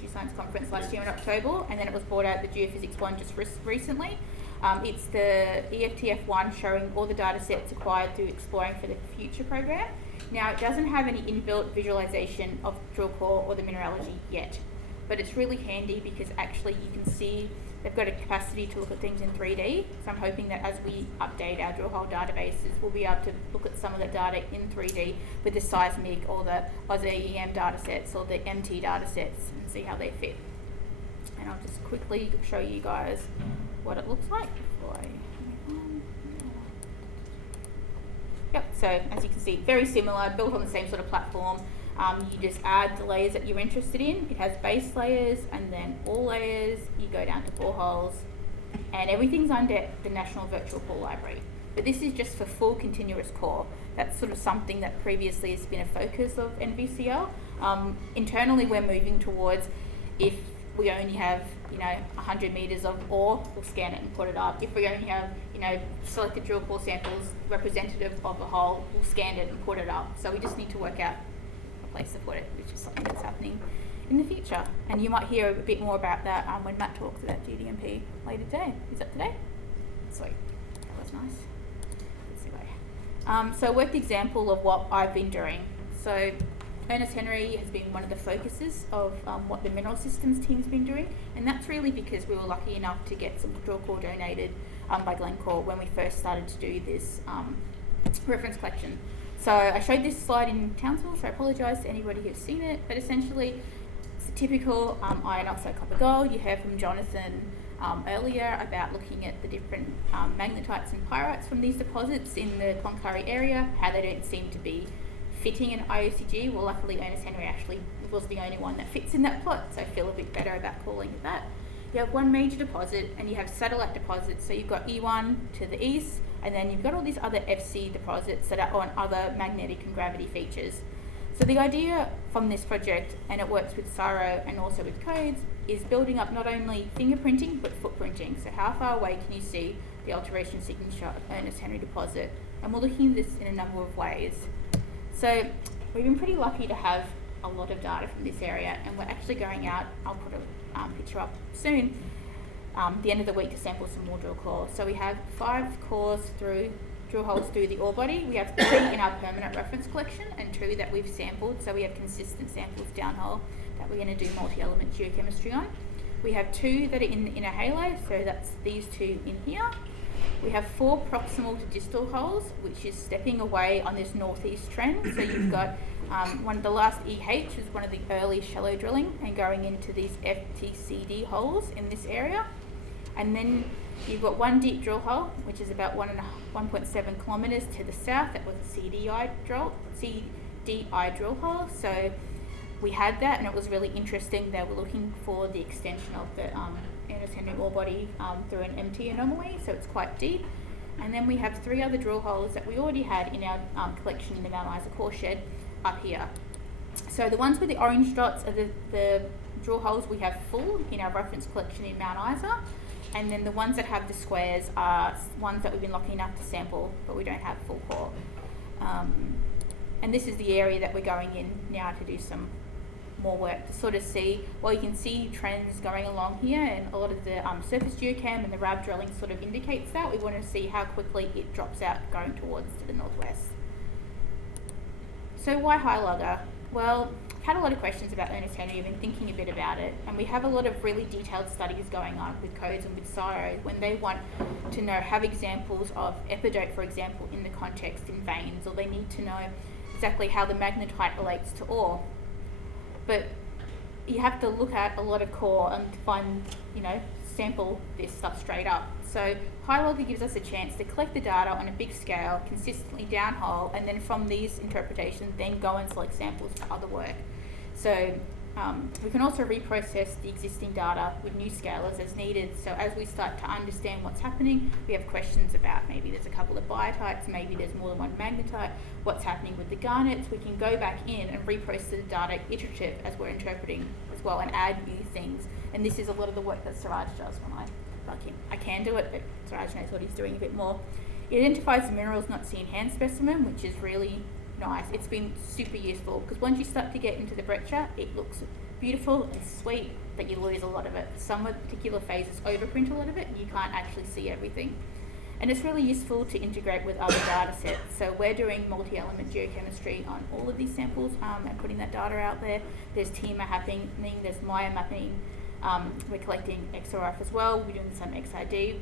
Geoscience Conference last year in October, and then it was brought out at the Geophysics one just recently. It's the EFTF1 showing all the data sets acquired through Exploring for the Future program. Now, it doesn't have any inbuilt visualization of drill core or the mineralogy yet, but it's really handy because actually you can see they've got a capacity to look at things in 3D. So I'm hoping that as we update our drill hole databases, we'll be able to look at some of the data in 3D with the seismic or the AusEM data sets or the MT data sets and see how they fit. And I'll just quickly show you guys what it looks like before I move on. Yep, so as you can see, very similar, built on the same sort of platform. You just add the layers that you're interested in. It has base layers and then all layers. You go down to boreholes and everything's under the National Virtual Core Library. But this is just for full continuous core. That's sort of something that previously has been a focus of NVCL. Internally, we're moving towards if we only have 100 meters of ore, we'll scan it and put it up. If we only have selected drill core samples representative of a hole, we'll scan it and put it up. So we just need to work out a place to put it, which is something that's happening in the future. And you might hear a bit more about that when Matt talks about GDMP later today. Is that today? Sweet, that was nice. Let's see where. So worked example of what I've been doing. So Ernest Henry has been one of the focuses of what the mineral systems team's been doing, and that's really because we were lucky enough to get some drill core donated by Glencore when we first started to do this reference collection. So I showed this slide in Townsville, so I apologise to anybody who's seen it, but essentially it's a typical iron oxide copper gold. You heard from Jonathan earlier about looking at the different magnetites and pyrites from these deposits in the Cloncurry area, how they don't seem to be fitting an IOCG. Well, luckily Ernest Henry actually was the only one that fits in that plot, so I feel a bit better about calling it that. You have one major deposit and you have satellite deposits, so you've got E1 to the east, and then you've got all these other FC deposits that are on other magnetic and gravity features. So the idea from this project, and it works with CSIRO and also with codes, is building up not only fingerprinting but footprinting. So how far away can you see the alteration signature of Ernest Henry deposit? And we're looking at this in a number of ways. So we've been pretty lucky to have a lot of data from this area, and we're actually going out, I'll put a picture up soon, the end of the week to sample some more drill core. So we have 5 cores through drill holes through the ore body. We have 3 in our permanent reference collection and 2 that we've sampled, so we have consistent samples downhole that we're going to do multi-element geochemistry on. We have 2 that are in the inner halo, so that's these 2 in here. We have 4 proximal to distal holes, which is stepping away on this northeast trend. So you've got one of the last EH is one of the early shallow drilling and going into these FTCD holes in this area. And then you've got 1 deep drill hole, which is about 1.7 kilometres to the south. That was a CDI drill hole. So we had that, and it was really interesting. They were looking for the extension of the Ernest Henry ore body through an MT anomaly, so it's quite deep. And then we have 3 other drill holes that we already had in our collection in the Mount Isa core shed up here. So the ones with the orange dots are the drill holes we have full in our reference collection in Mount Isa, and then the ones that have the squares are ones that we've been lucky enough to sample, but we don't have full core. And this is the area that we're going in now to do some more work to sort of see, well, you can see trends going along here, and a lot of the surface geochem and the RAB drilling sort of indicates that. We want to see how quickly it drops out going towards to the northwest. So why HyLogger? Well, I've had a lot of questions about Ernest Henry. I've been thinking a bit about it, and we have a lot of really detailed studies going on with codes and with CSIRO when they want to know, have examples of epidote, for example, in the context in veins, or they need to know exactly how the magnetite relates to ore. But you have to look at a lot of core and find, sample this stuff straight up. So HyLogger gives us a chance to collect the data on a big scale, consistently downhole, and then from these interpretations, then go and select samples for other work. So we can also reprocess the existing data with new scalars as needed. So as we start to understand what's happening, we have questions about maybe there's a couple of biotypes, maybe there's more than one magnetite, what's happening with the garnets. We can go back in and reprocess the data iterative as we're interpreting as well and add new things. And this is a lot of the work that Suraj does when I can do it, but Suraj knows what he's doing a bit more. It identifies the minerals not seen hand specimen, which is really nice. It's been super useful because once you start to get into the breccia, it looks beautiful and sweet, but you lose a lot of it. Some of the particular phases overprint a lot of it and you can't actually see everything. And it's really useful to integrate with other data sets. So we're doing multi-element geochemistry on all of these samples and putting that data out there. There's TEMA happening, there's Maya mapping. We're collecting XRF as well. We're doing some XID.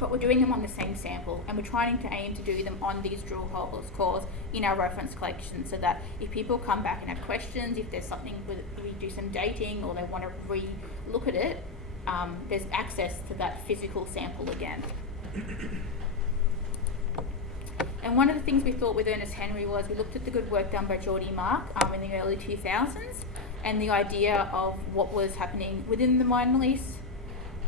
But we're doing them on the same sample, and we're trying to aim to do them on these drill holes cores in our reference collection, so that if people come back and have questions, if there's something we do some dating or they want to re-look at it, there's access to that physical sample again. And one of the things we thought with Ernest Henry was we looked at the good work done by Geordie Mark in the early 2000s, and the idea of what was happening within the mine lease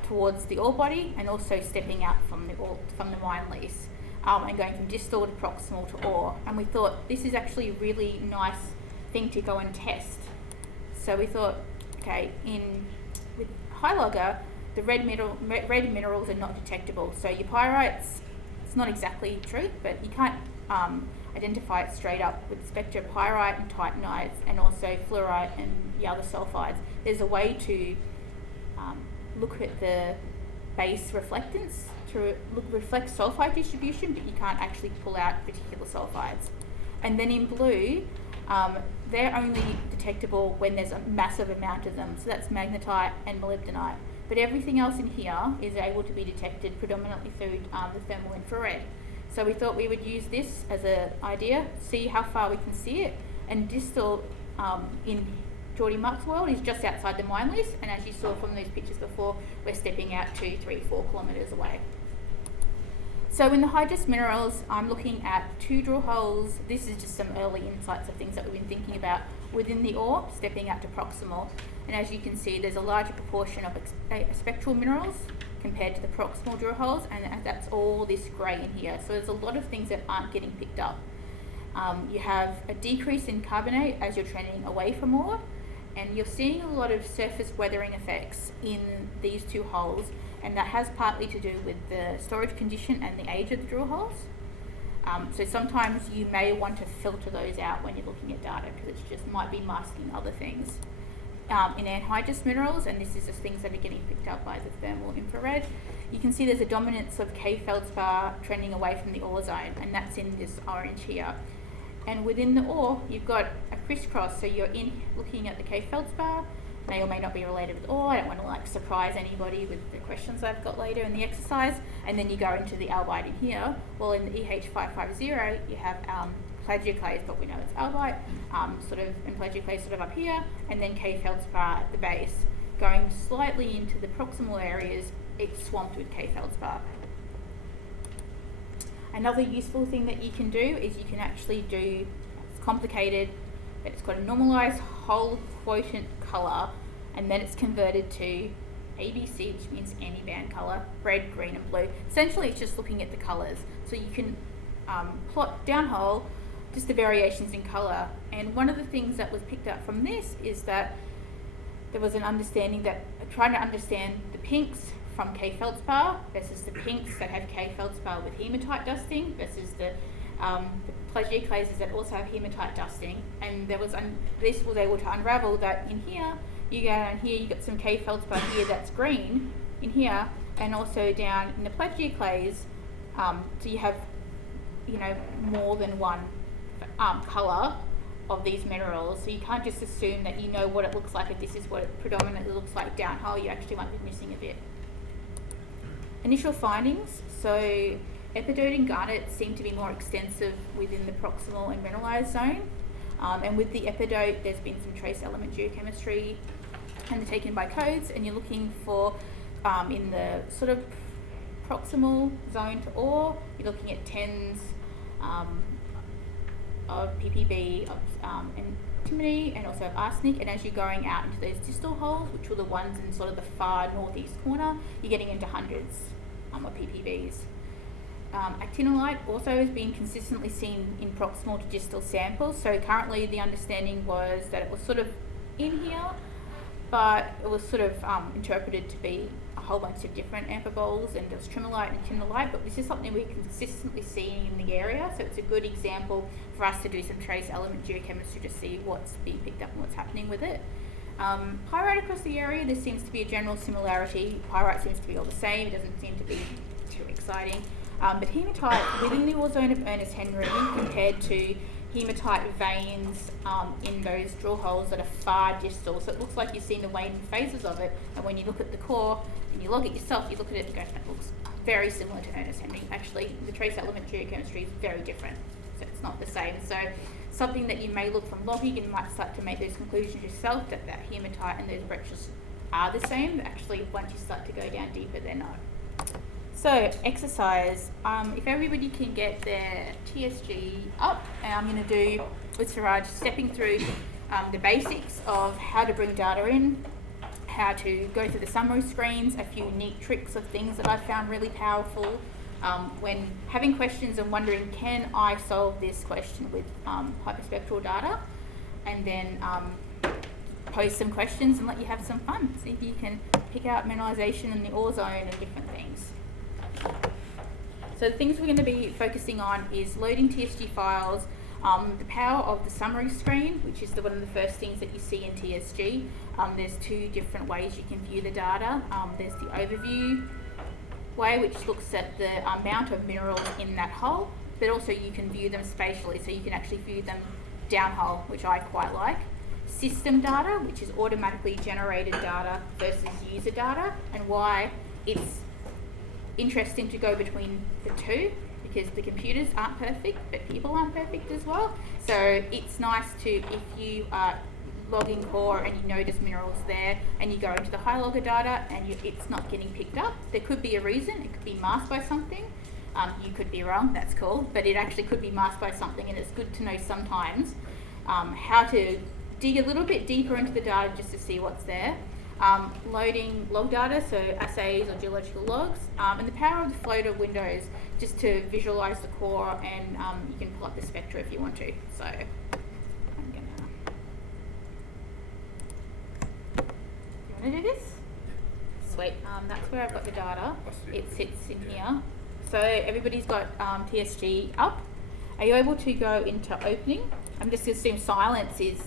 towards the ore body, and also stepping out from the mine lease and going from distal to proximal to ore. And we thought this is actually a really nice thing to go and test. So we thought, okay, with HyLogger, the red minerals are not detectable. So your pyrites, it's not exactly true, but you can't identify it straight up with spectropyrite and titanites, and also fluorite and the other sulfides. There's a way to look at the base reflectance to reflect sulfide distribution, but you can't actually pull out particular sulfides. And then in blue, they're only detectable when there's a massive amount of them. So that's magnetite and molybdenite. But everything else in here is able to be detected predominantly through the thermal infrared. So we thought we would use this as an idea, see how far we can see it. And distal in Geordie Mark's world is just outside the mine lease, and as you saw from those pictures before, we're stepping out 2, 3, 4 kilometres away. So in the hydrous minerals, I'm looking at 2 drill holes. This is just some early insights of things that we've been thinking about within the ore, stepping out to proximal. And as you can see, there's a larger proportion of spectral minerals compared to the proximal drill holes, and that's all this grey in here. So there's a lot of things that aren't getting picked up. You have a decrease in carbonate as you're trending away from ore, and you're seeing a lot of surface weathering effects in these 2 holes, and that has partly to do with the storage condition and the age of the drill holes. So sometimes you may want to filter those out when you're looking at data, because it just might be masking other things. In anhydrous minerals, and this is just things that are getting picked up by the thermal infrared, you can see there's a dominance of K feldspar trending away from the ore zone, and that's in this orange here. And within the ore, you've got a crisscross, so you're looking at the K feldspar, may or may not be related with ore. I don't want to surprise anybody with the questions I've got later in the exercise. And then you go into the albite in here. Well, in the EH550, you have plagioclase, but we know it's albite, and plagioclase sort of up here, and then K feldspar at the base. Going slightly into the proximal areas, it's swamped with K feldspar. Another useful thing that you can do is you can actually do, it's complicated, but it's got a normalized whole quotient colour, and then it's converted to ABC, which means any-band colour, red, green and blue. Essentially it's just looking at the colours. So you can plot downhole just the variations in colour. And one of the things that was picked up from this is that there was an understanding that, trying to understand the pinks from K feldspar versus the pinks that have K feldspar with hematite dusting versus the plagioclases that also have hematite dusting. And there was this was able to unravel that in here, you go down here, you got some K feldspar here that's green in here, and also down in the plagioclase, so you have, more than one colour of these minerals. So you can't just assume that you know what it looks like, if this is what it predominantly looks like downhole. You actually might be missing a bit. Initial findings, so epidote and garnet seem to be more extensive within the proximal and mineralised zone. And with the epidote, there's been some trace element geochemistry undertaken by codes, and you're looking for, in the sort of proximal zone to ore, you're looking at tens of ppb of antimony and also arsenic. And as you're going out into those distal holes, which were the ones in sort of the far northeast corner, you're getting into hundreds of ppbs. Actinolite also has been consistently seen in proximal to distal samples. So currently the understanding was that it was sort of in here, but it was sort of interpreted to be a whole bunch of different amphiboles, and there's tremolite and actinolite, but this is something we're consistently seeing in the area, so it's a good example for us to do some trace element geochemistry to see what's being picked up and what's happening with it. Pyrite across the area, there seems to be a general similarity. Pyrite seems to be all the same, it doesn't seem to be too exciting. But hematite within the ore zone of Ernest Henry compared to hematite veins in those drill holes that are far distal. So it looks like you're seeing the waning phases of it, and when you look at the core and you log it yourself, you look at it and go, that looks very similar to Ernest Henry. Actually, the trace element geochemistry is very different, so it's not the same. So something that you may look from logging, you might start to make those conclusions yourself that hematite and those breccias are the same, but actually once you start to go down deeper, they're not. So exercise, if everybody can get their TSG up, and I'm going to do with Suraj stepping through the basics of how to bring data in, how to go through the summary screens, a few neat tricks of things that I've found really powerful. When having questions and wondering, can I solve this question with hyperspectral data? And then pose some questions and let you have some fun. See if you can pick out mineralisation in the ore zone and different things. So the things we're going to be focusing on is loading TSG files, the power of the summary screen, which is one of the first things that you see in TSG. There's two different ways you can view the data. There's the overview way, which looks at the amount of minerals in that hole, but also you can view them spatially, so you can actually view them downhole, which I quite like. System data, which is automatically generated data versus user data, and why it's interesting to go between the two, because the computers aren't perfect, but people aren't perfect as well. So it's nice to, if you are logging core and you notice minerals there and you go into the HyLogger data and it's not getting picked up, there could be a reason. It could be masked by something. You could be wrong, that's cool, but it actually could be masked by something, and it's good to know sometimes how to dig a little bit deeper into the data just to see what's there. Loading log data, so assays or geological logs, and the power of the floater windows just to visualize the core, and you can pull up the spectra if you want to. So I'm gonna, you want to do this? Sweet. That's where I've got the data. It sits in here. So everybody's got TSG up. Are you able to go into opening? I'm just going to assume silence is,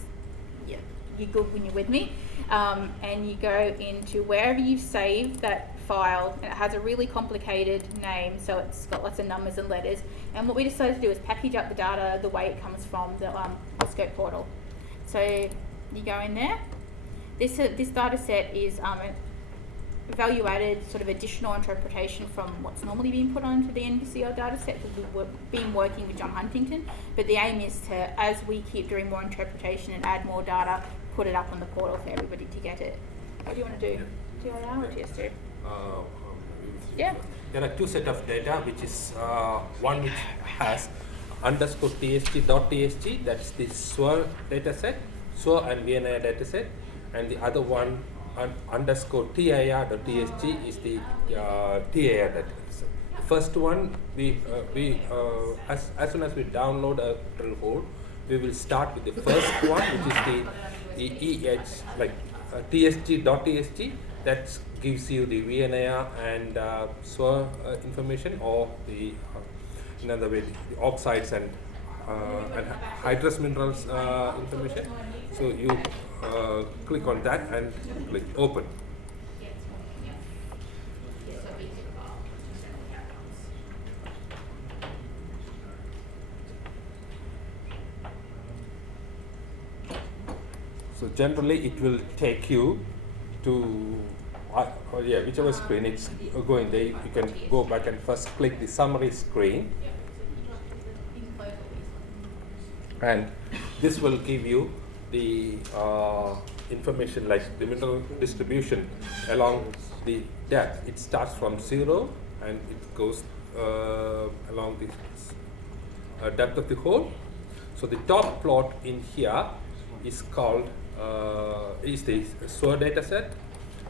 yeah, you're good when you're with me. And you go into wherever you've saved that file, and it has a really complicated name, so it's got lots of numbers and letters. And what we decided to do is package up the data the way it comes from the Osco Portal. So you go in there. This data set is value added sort of additional interpretation from what's normally being put onto the NBCL data set, because we've been working with John Huntington, but the aim is to, as we keep doing more interpretation and add more data, put it up on the portal for everybody to get it. What do you want to do? DIR or TS2? Yeah. There are two sets of data, which is one which has underscore TSG.tsg, that's the SWR data set, SWR and VNI data set, and the other one underscore TIR.tsg is the TIR data set. The first one, as soon as we download a drill hole, we will start with the first one, which is the TSG.tsg, that gives you the VNIR and SWR information, or the in other way the oxides and hydrous minerals information. So you click on that and click open. So generally it will take you to whichever screen it's going there. You can go back and first click the summary screen, and this will give you the information like the mineral distribution along the depth. It starts from 0 and it goes along the depth of the hole. So the top plot in here is called is the SWR data set,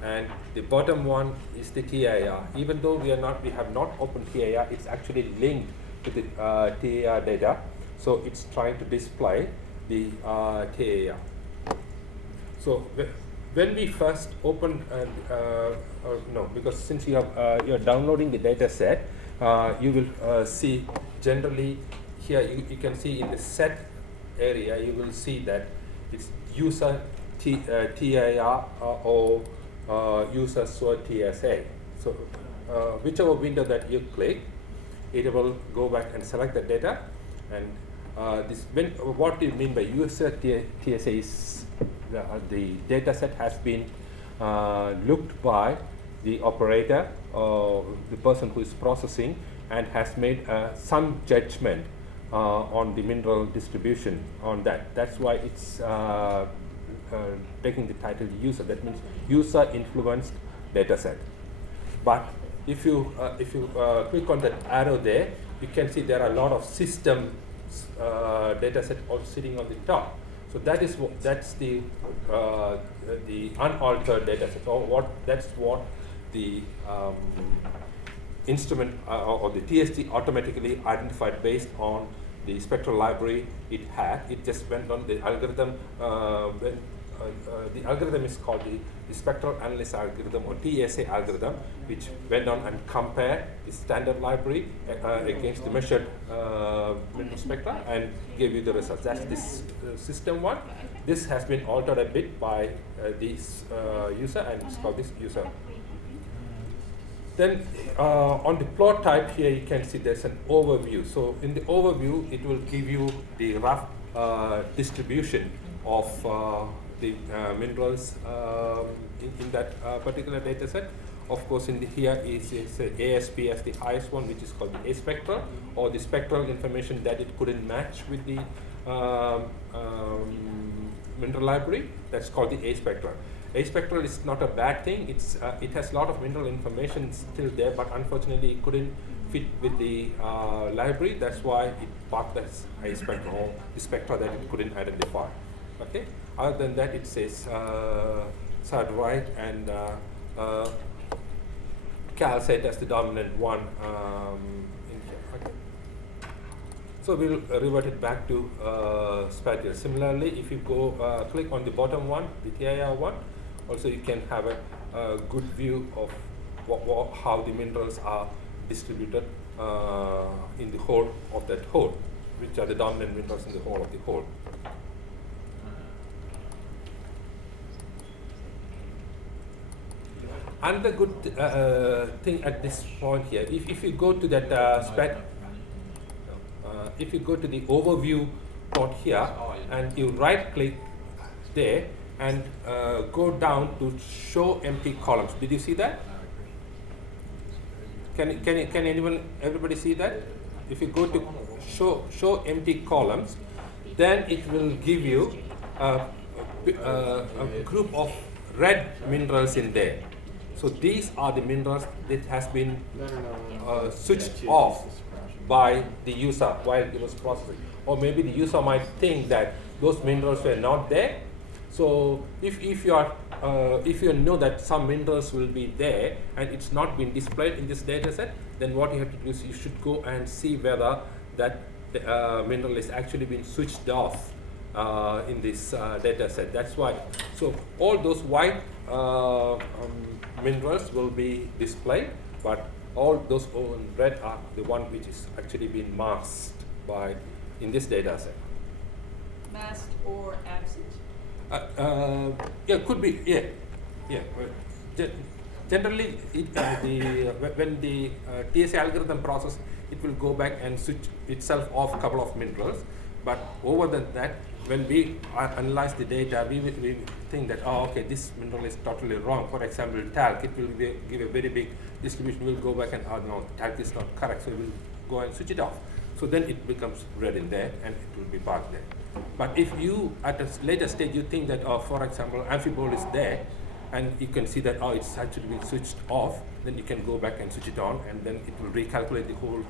and the bottom one is the TIR. Even though we have not opened TIR, it's actually linked to the TIR data. So it's trying to display the TIR. So when we first open, because since you're downloading the data set, you will see generally here you can see in the set area, you will see that it's user TIR or user SWR TSA. So whichever window that you click, it will go back and select the data. And what do you mean by user TSA is the data set has been looked by the operator or the person who is processing and has made some judgment on the mineral distribution on that. That's why it's taking the title user. That means user influenced data set. But if you click on that arrow there, you can see there are a lot of system data set all sitting on the top. So that's the unaltered data set. Or that's what the instrument or the TSD automatically identified based on the spectral library it had. It just went on the algorithm. The algorithm is called the spectral analysis algorithm or TSA algorithm, which went on and compared the standard library against the measured mineral spectra and gave you the results. That's this system one. This has been altered a bit by this user, and it's called this user. Then on the plot type here, you can see there's an overview. So in the overview, it will give you the rough distribution of the minerals in that particular data set. Of course, here is ASP as the highest one, which is called the A spectral, or the spectral information that it couldn't match with the mineral library. That's called the A spectral. A spectral is not a bad thing. It has a lot of mineral information still there, but unfortunately it couldn't fit with the library. That's why it marked as A spectral, or the spectra that it couldn't identify. Okay. Other than that, it says right and calcite as the dominant one in here. Okay. So we'll revert it back to spatial. Similarly, if you go click on the bottom one, the TIR one, also you can have a good view of how the minerals are distributed in the whole of that hole, which are the dominant minerals in the whole of the hole. Another good thing at this point here, if you go to that if you go to the overview plot here and you right click there and go down to show empty columns. Did you see that? Can everybody see that? If you go to show empty columns, then it will give you a group of red minerals in there. So these are the minerals that has been switched off by the user while it was processing. Or maybe the user might think that those minerals were not there. So if you know that some minerals will be there and it's not been displayed in this data set, then what you have to do is you should go and see whether that mineral is actually been switched off in this data set. That's why. So all those white minerals will be displayed, but all those red are the one which is actually being masked by in this data set. Masked or absent? Yeah, could be. Yeah. Generally, when the TSA algorithm process, it will go back and switch itself off a couple of minerals. But over that, when we analyze the data, we think that, oh, okay, this mineral is totally wrong. For example, talc, it will give a very big distribution. We'll go back and, oh no, talc is not correct, so we'll go and switch it off. So then it becomes red in there and it will be parked there. But if you, at a later stage, you think that, for example, amphibole is there, and you can see that, it's actually been switched off, then you can go back and switch it on, and then it will recalculate the whole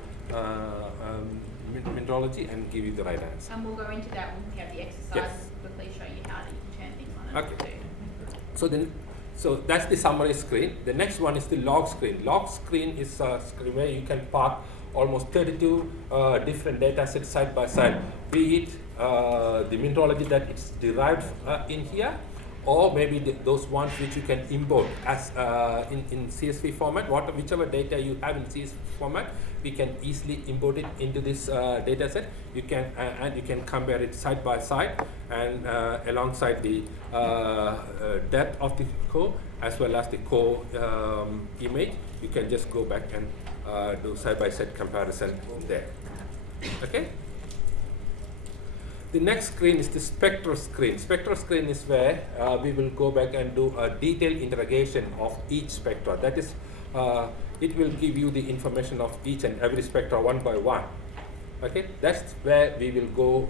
mineralogy and give you the right answer. And we'll go into that when we have the exercise. Yes. Quickly show you how you can turn things on and off. Okay. So that's the summary screen. The next one is the log screen. Log screen is a screen where you can park almost 32 different data sets side by side, be it the mineralogy that it's derived in here, or maybe those ones which you can import as in CSV format. Whichever data you have in CSV format, we can easily import it into this data set. You can and you can compare it side by side and alongside the depth of the core as well as the core image. You can just go back and do side-by-side comparison there. Okay. The next screen is the spectral screen. Spectral screen is where we will go back and do a detailed interrogation of each spectra. That is, it will give you the information of each and every spectra one by one. Okay, that's where we will go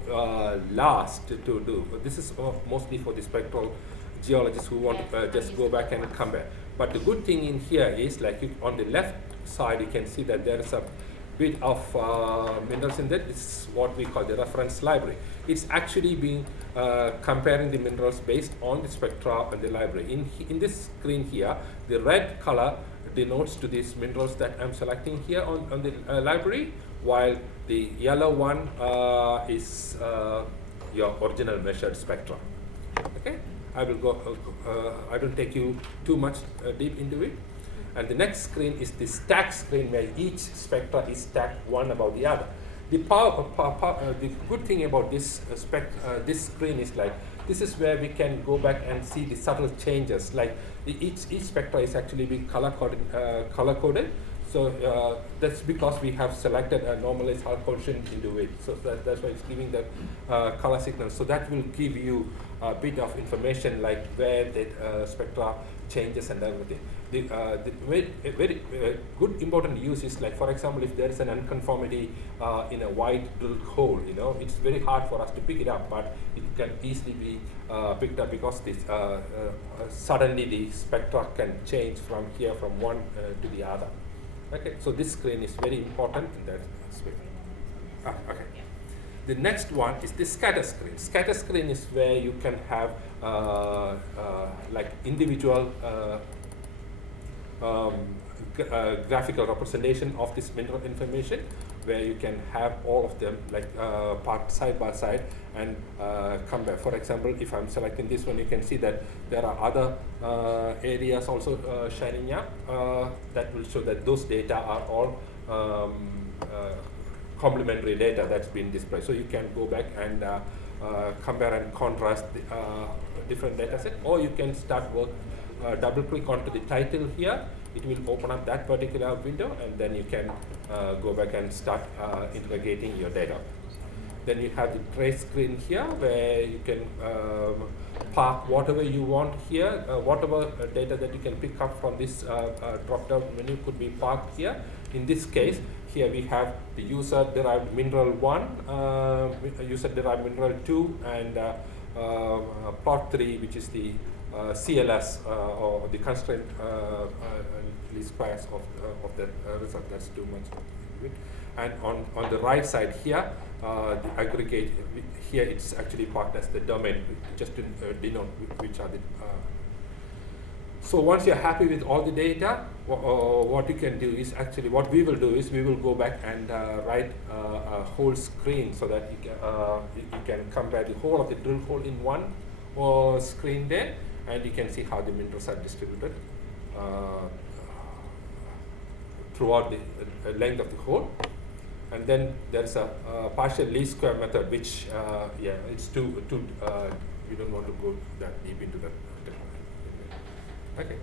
last to do. This is mostly for the spectral geologists who want to just go back and come back. But the good thing in here is, like on the left side, you can see that there is a bit of minerals in there. This is what we call the reference library. It's actually being comparing the minerals based on the spectra and the library. In this screen here, the red color denotes to these minerals that I'm selecting here on the library, while the yellow one is your original measured spectra. Okay, I will go. I don't take you too much deep into it. And the next screen is the stack screen, where each spectra is stacked one above the other. The good thing about this this screen is, like, this is where we can go back and see the subtle changes. Like each spectra is actually being color coded. So that's because we have selected a normalized Hall quotient into it. So that's why it's giving the color signal. So that will give you a bit of information, like where the spectra changes and everything. The very good important use is, like, for example, if there is an unconformity in a wide drilled hole, it's very hard for us to pick it up, but it can easily be picked up because this, suddenly the spectra can change from one to the other. Okay, so this screen is very important in that aspect. Okay. The next one is the scatter screen. Scatter screen is where you can have like individual graphical representation of this mineral information, where you can have all of them like parked side by side and come back. For example, if I'm selecting this one, you can see that there are other areas also shining up that will show that those data are all complementary data that's been displayed. So you can go back and compare and contrast the different data set, or you can start work, double click onto the title here. It will open up that particular window, and then you can go back and start interrogating your data. Then you have the trace screen here, where you can park whatever you want here. Whatever data that you can pick up from this drop-down menu could be parked here. In this case, here we have the user-derived mineral 1, user-derived mineral 2, and plot 3, which is the CLS or the constraint least squares of that result. That's too much. And on the right side here, the aggregate here, it's actually parked as the domain, just to denote which are the. So once you're happy with all the data, what you can do is actually, what we will do is we will go back and write a whole screen, so that you can compare the whole of the drill hole in one screen there, and you can see how the minerals are distributed throughout the length of the hole. And then there's a partial least square method, which it's too we don't want to go that deep into that. Okay.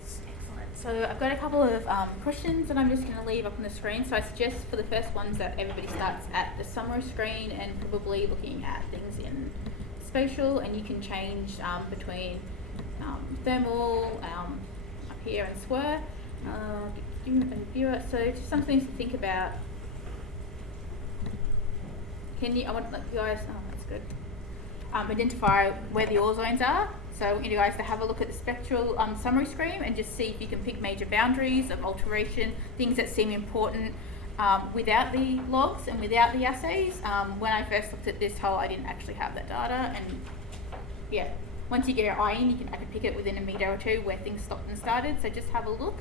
Excellent. So I've got a couple of questions that I'm just going to leave up on the screen. So I suggest for the first ones that everybody starts at the summary screen and probably looking at things in spatial, and you can change between thermal up here and SWIR. Viewer. So just some things to think about. I want you guys, that's good, identify where the ore zones are. So I want you guys to have a look at the spectral summary screen and just see if you can pick major boundaries of alteration, things that seem important without the logs and without the assays. When I first looked at this hole, I didn't actually have that data, and yeah, once you get your eye in, I can pick it within a meter or two where things stopped and started. So just have a look,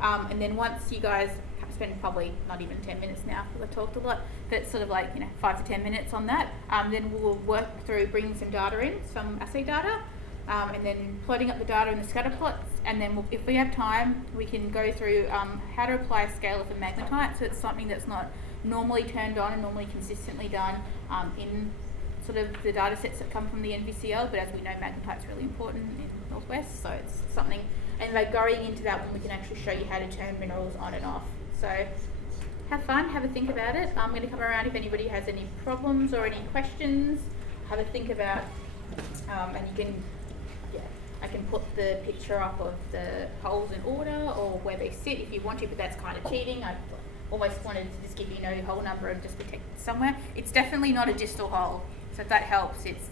and then once you guys spend probably not even 10 minutes now, because I talked a lot, but sort of like 5 to 10 minutes on that. Then we'll work through bringing some data in, some assay data, and then plotting up the data in the scatter plots. And then if we have time, we can go through how to apply a scaler for magnetite. So it's something that's not normally turned on and normally consistently done in sort of the data sets that come from the NVCL, but as we know, magnetite's really important in Northwest, so it's something. And by going into that one, we can actually show you how to turn minerals on and off. So have fun, have a think about it. I'm going to come around if anybody has any problems or any questions. Have a think about, and you can, I can put the picture up of the holes in order or where they sit if you want to, but that's kind of cheating. I almost wanted to just give you no hole number and just protect it somewhere. It's definitely not a distal hole, so if that helps, it's,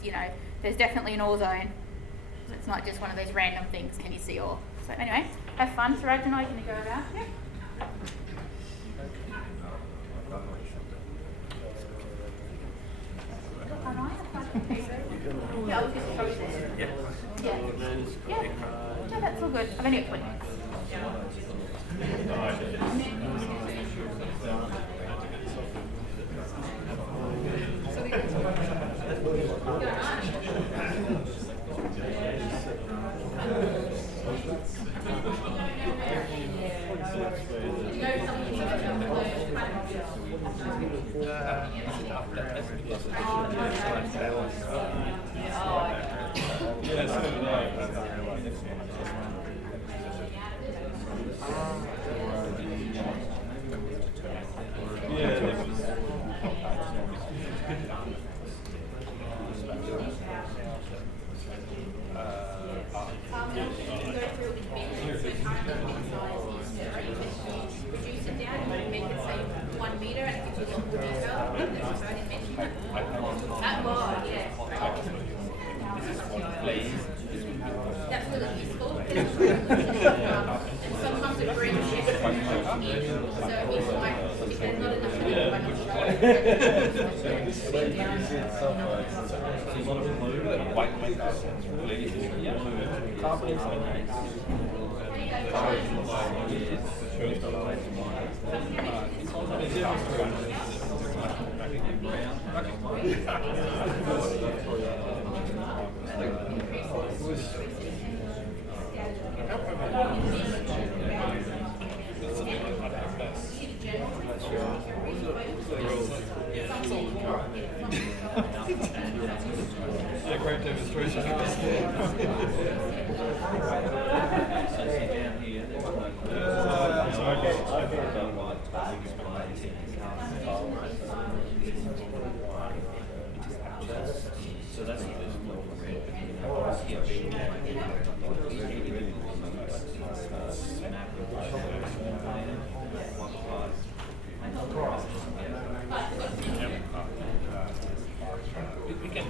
there's definitely an ore zone. So it's not just one of those random things, can you see ore? So anyway, have fun. Suraj and I are going to go around. Yeah. Yeah, I'll just process. Yeah. No, that's all good. I've only got 20 minutes. Great demonstration. So that's we can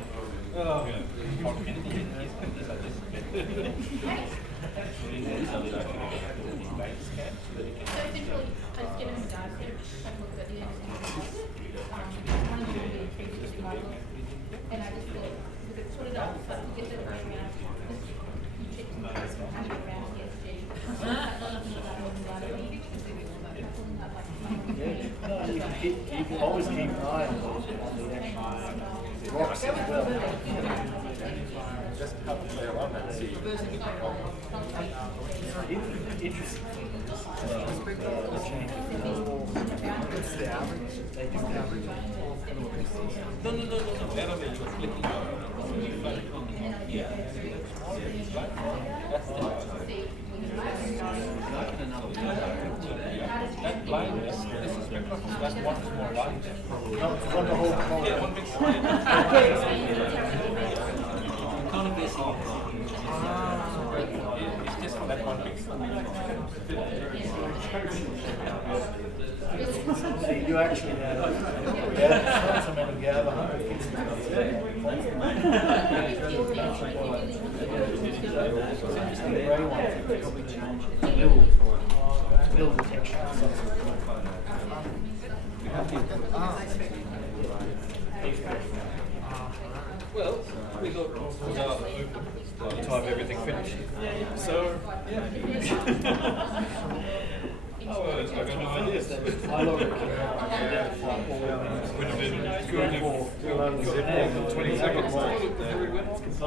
and I just thought, we could put it up, so I can get it right around. You can always keep an eye on the rocks as well. Just have to play around and see. Interesting. The change. What's the average? They do the average. No. Wherever you are clicking on, yeah. That line is, this is spectrum, that's one small line. No, it's one the whole column. Yeah, one big line. Can't be seen. It's just that one big line. So you actually you have 100 kids. The grey ones probably change mill detection. Well, we got by the time everything finished. So, yeah. I got no idea. HyLogger Would have been good if 20 seconds. Very good. I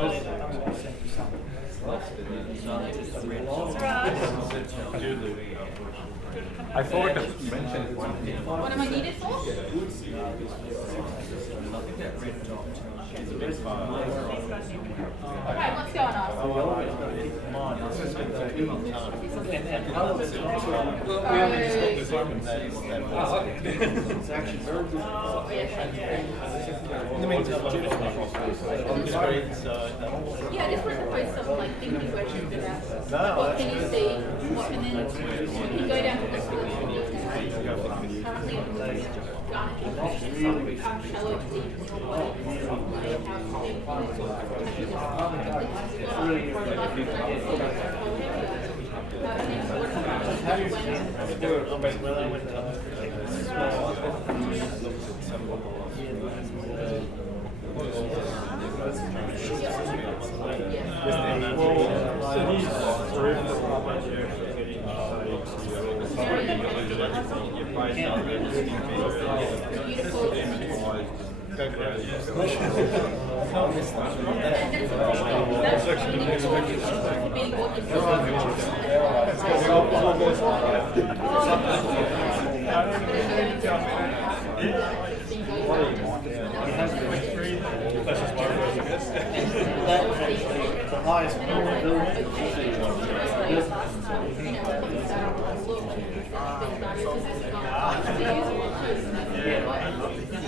forgot to mention one thing. What am I needed for? Alright, what's going on? It's actually very good. Yeah, this was supposed to like thinking questions about what can you see, what and then you can go down to the solution details. Currently I'm doing shallow to deep The highest probability.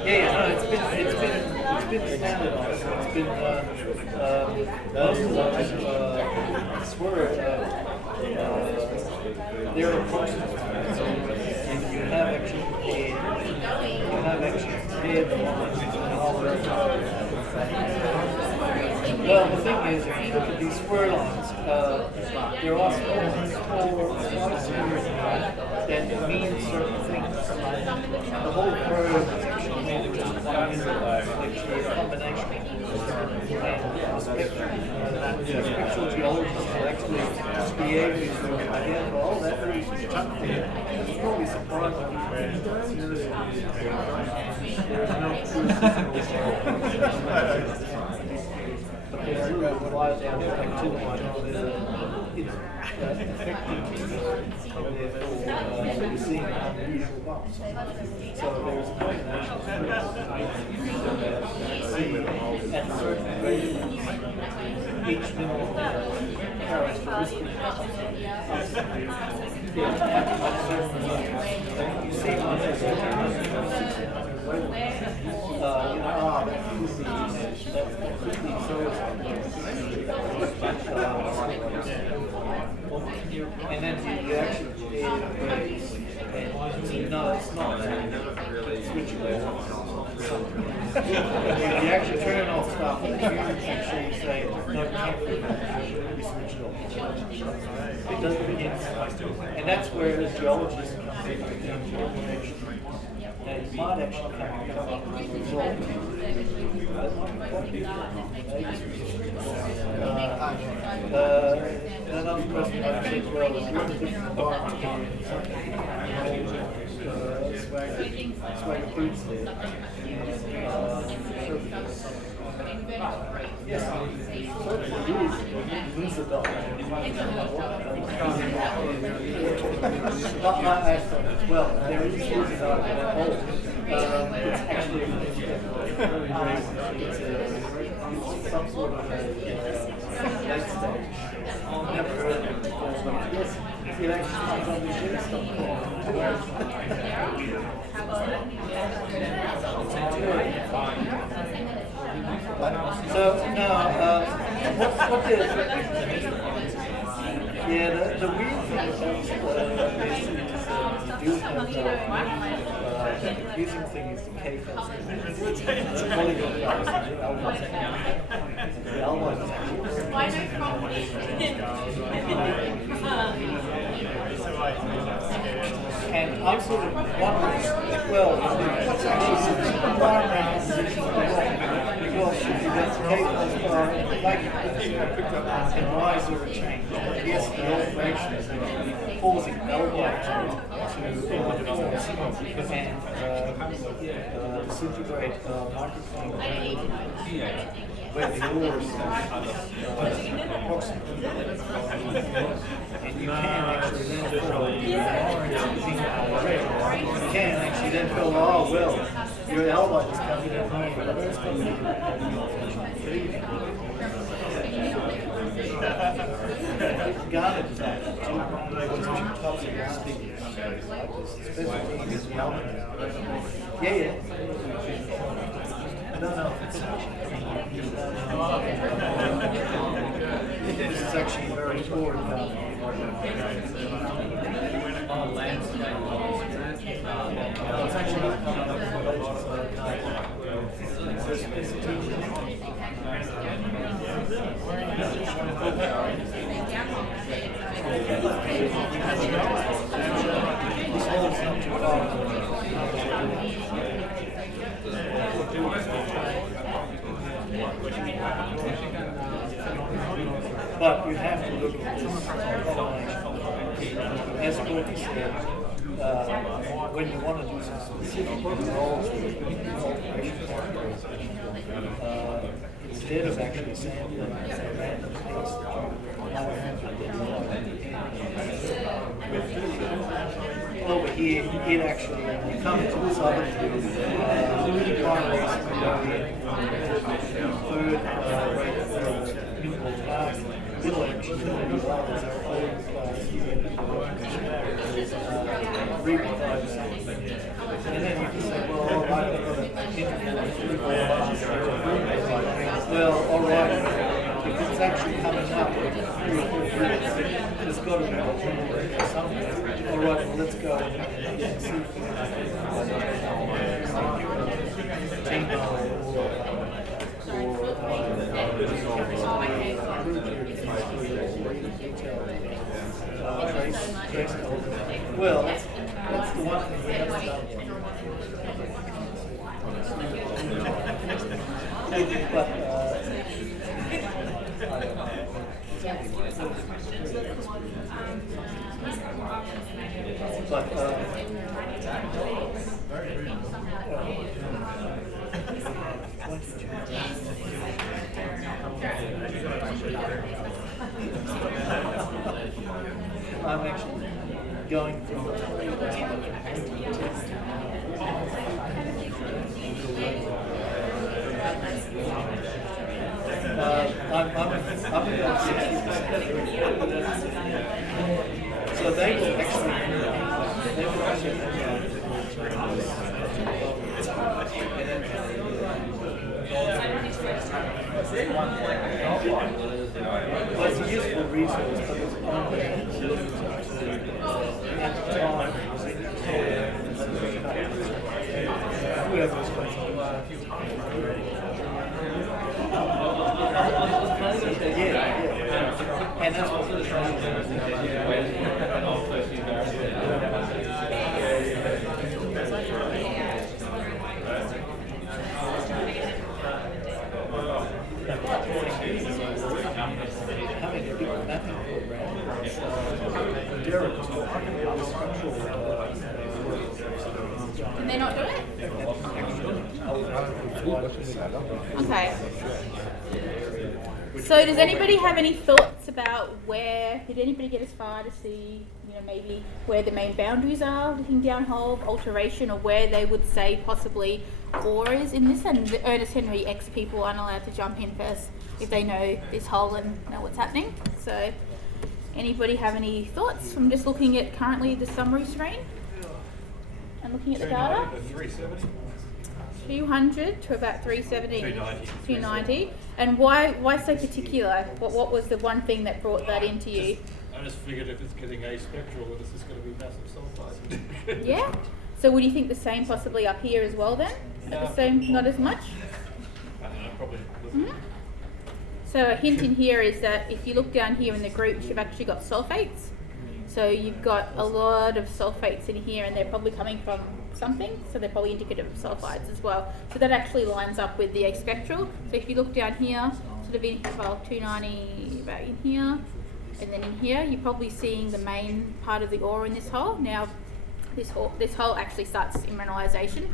Yeah, no, it's been standardized. It's been most of those swear they're approximately. You have actually prepared the lines and all that. Well, the thing is, if you look at these square lines, there are small squares that mean certain things. The whole curve is actually made of just one unit, actually a combination and spectrum. Spectral geologists will actually just be able to identify all that really chunk there. It's probably surprising. There's no but there's a little wire down there activity it's affecting therefore you're seeing unusual bumps. So there's a combination of at certain rates each mineral characteristic you see one that's and then you actually and no, it's not. Switch it over. You actually turn off stuff and you actually say, no, it can't be switched off. It doesn't begin. And that's where the geologist comes in and now you might actually come up with a result. Another question I said, well, if you're in a different environment, swagger boots there. Yes, lose the dog. Not my iPhone as well. There is losing dog in that hole. It's actually it's some sort of late stage. Never heard of it before, but yes, it actually comes on the Geological. So now, what the weird thing about this is the confusing thing is the K-phase. The polygon guys and the L1 is and I'm sort of wondering, well, what's actually the environmental position of the rock? Because if you get the K-phase bar and why is there a change? Yes, the alteration is causing elevation to force, and disintegrate microcline where the ore is approximately. And you can actually then fill orange, pink, red. You can actually then fill, oh well, your halide is coming in home, but it's coming in. Garnet is actually toxic sticky. Especially is yellow. Yeah. No. This is actually very poor. It's actually but you have to look at this combination. As Courteney said, when you want to do some specific roles instead of actually sampling random text, over here, it actually, you come to this other field, primary secondary, third rate mineral class, it'll actually tell you levels are all the class reproduce something. And then you can say, well, all right, I've got an interval of 3 or 4 well, all right, if it's actually coming up with 3 or 4 groups, there's got to be a something. All right, well, let's go and see if we can well, that's the one thing we haven't done yet. I'm actually going from I'm about 60%. So they will actually well, it's a useful resource, but it's only at the time whoever was going to do yeah. And that's what we're trying to do. Having a different mapping program, Can they not do it? Okay. So does anybody have any thoughts about did anybody get as far to see, maybe where the main boundaries are, looking down hole, alteration, or where they would say possibly ore is in this? And the Ernest Henry X people aren't allowed to jump in first if they know this hole and know what's happening. So anybody have any thoughts from just looking at currently the summary screen and looking at the data? 200 to about 370, 290. And why so particular? What was the one thing that brought that into you? I just figured if it's getting aspectral, that this is going to be massive sulfides. Yeah. So would you think the same possibly up here as well then? At the same, not as much? I don't know, probably. Mm-hmm. So a hint in here is that if you look down here in the groups, you've actually got sulfates. So you've got a lot of sulfates in here, and they're probably coming from something, so they're probably indicative of sulfides as well. So that actually lines up with the spectral. So if you look down here, sort of in 290 about in here, and then in here, you're probably seeing the main part of the ore in this hole. Now, this hole actually starts in mineralization.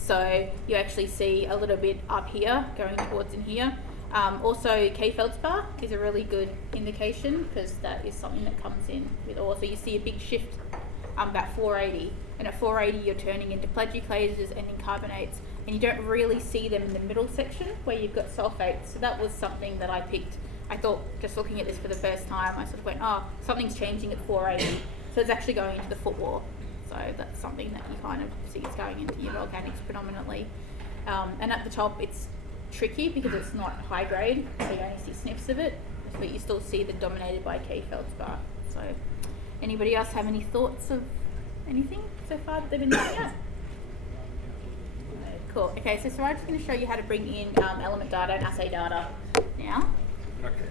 So you actually see a little bit up here going towards in here. Also, K-feldspar is a really good indication because that is something that comes in with ore. So you see a big shift at 480, and at 480 you're turning into plagioclases and in carbonates, and you don't really see them in the middle section where you've got sulfates. So that was something that I picked. I thought, just looking at this for the first time, I sort of went, oh, something's changing at 480. So it's actually going into the footwall. So that's something that you kind of see is going into your volcanics predominantly. And at the top, it's tricky because it's not high grade, so you only see sniffs of it, but you still see the dominated by K-feldspar. So anybody else have any thoughts of anything so far that they've been looking at? Cool. Okay, so Suraj is going to show you how to bring in element data and assay data now. Okay.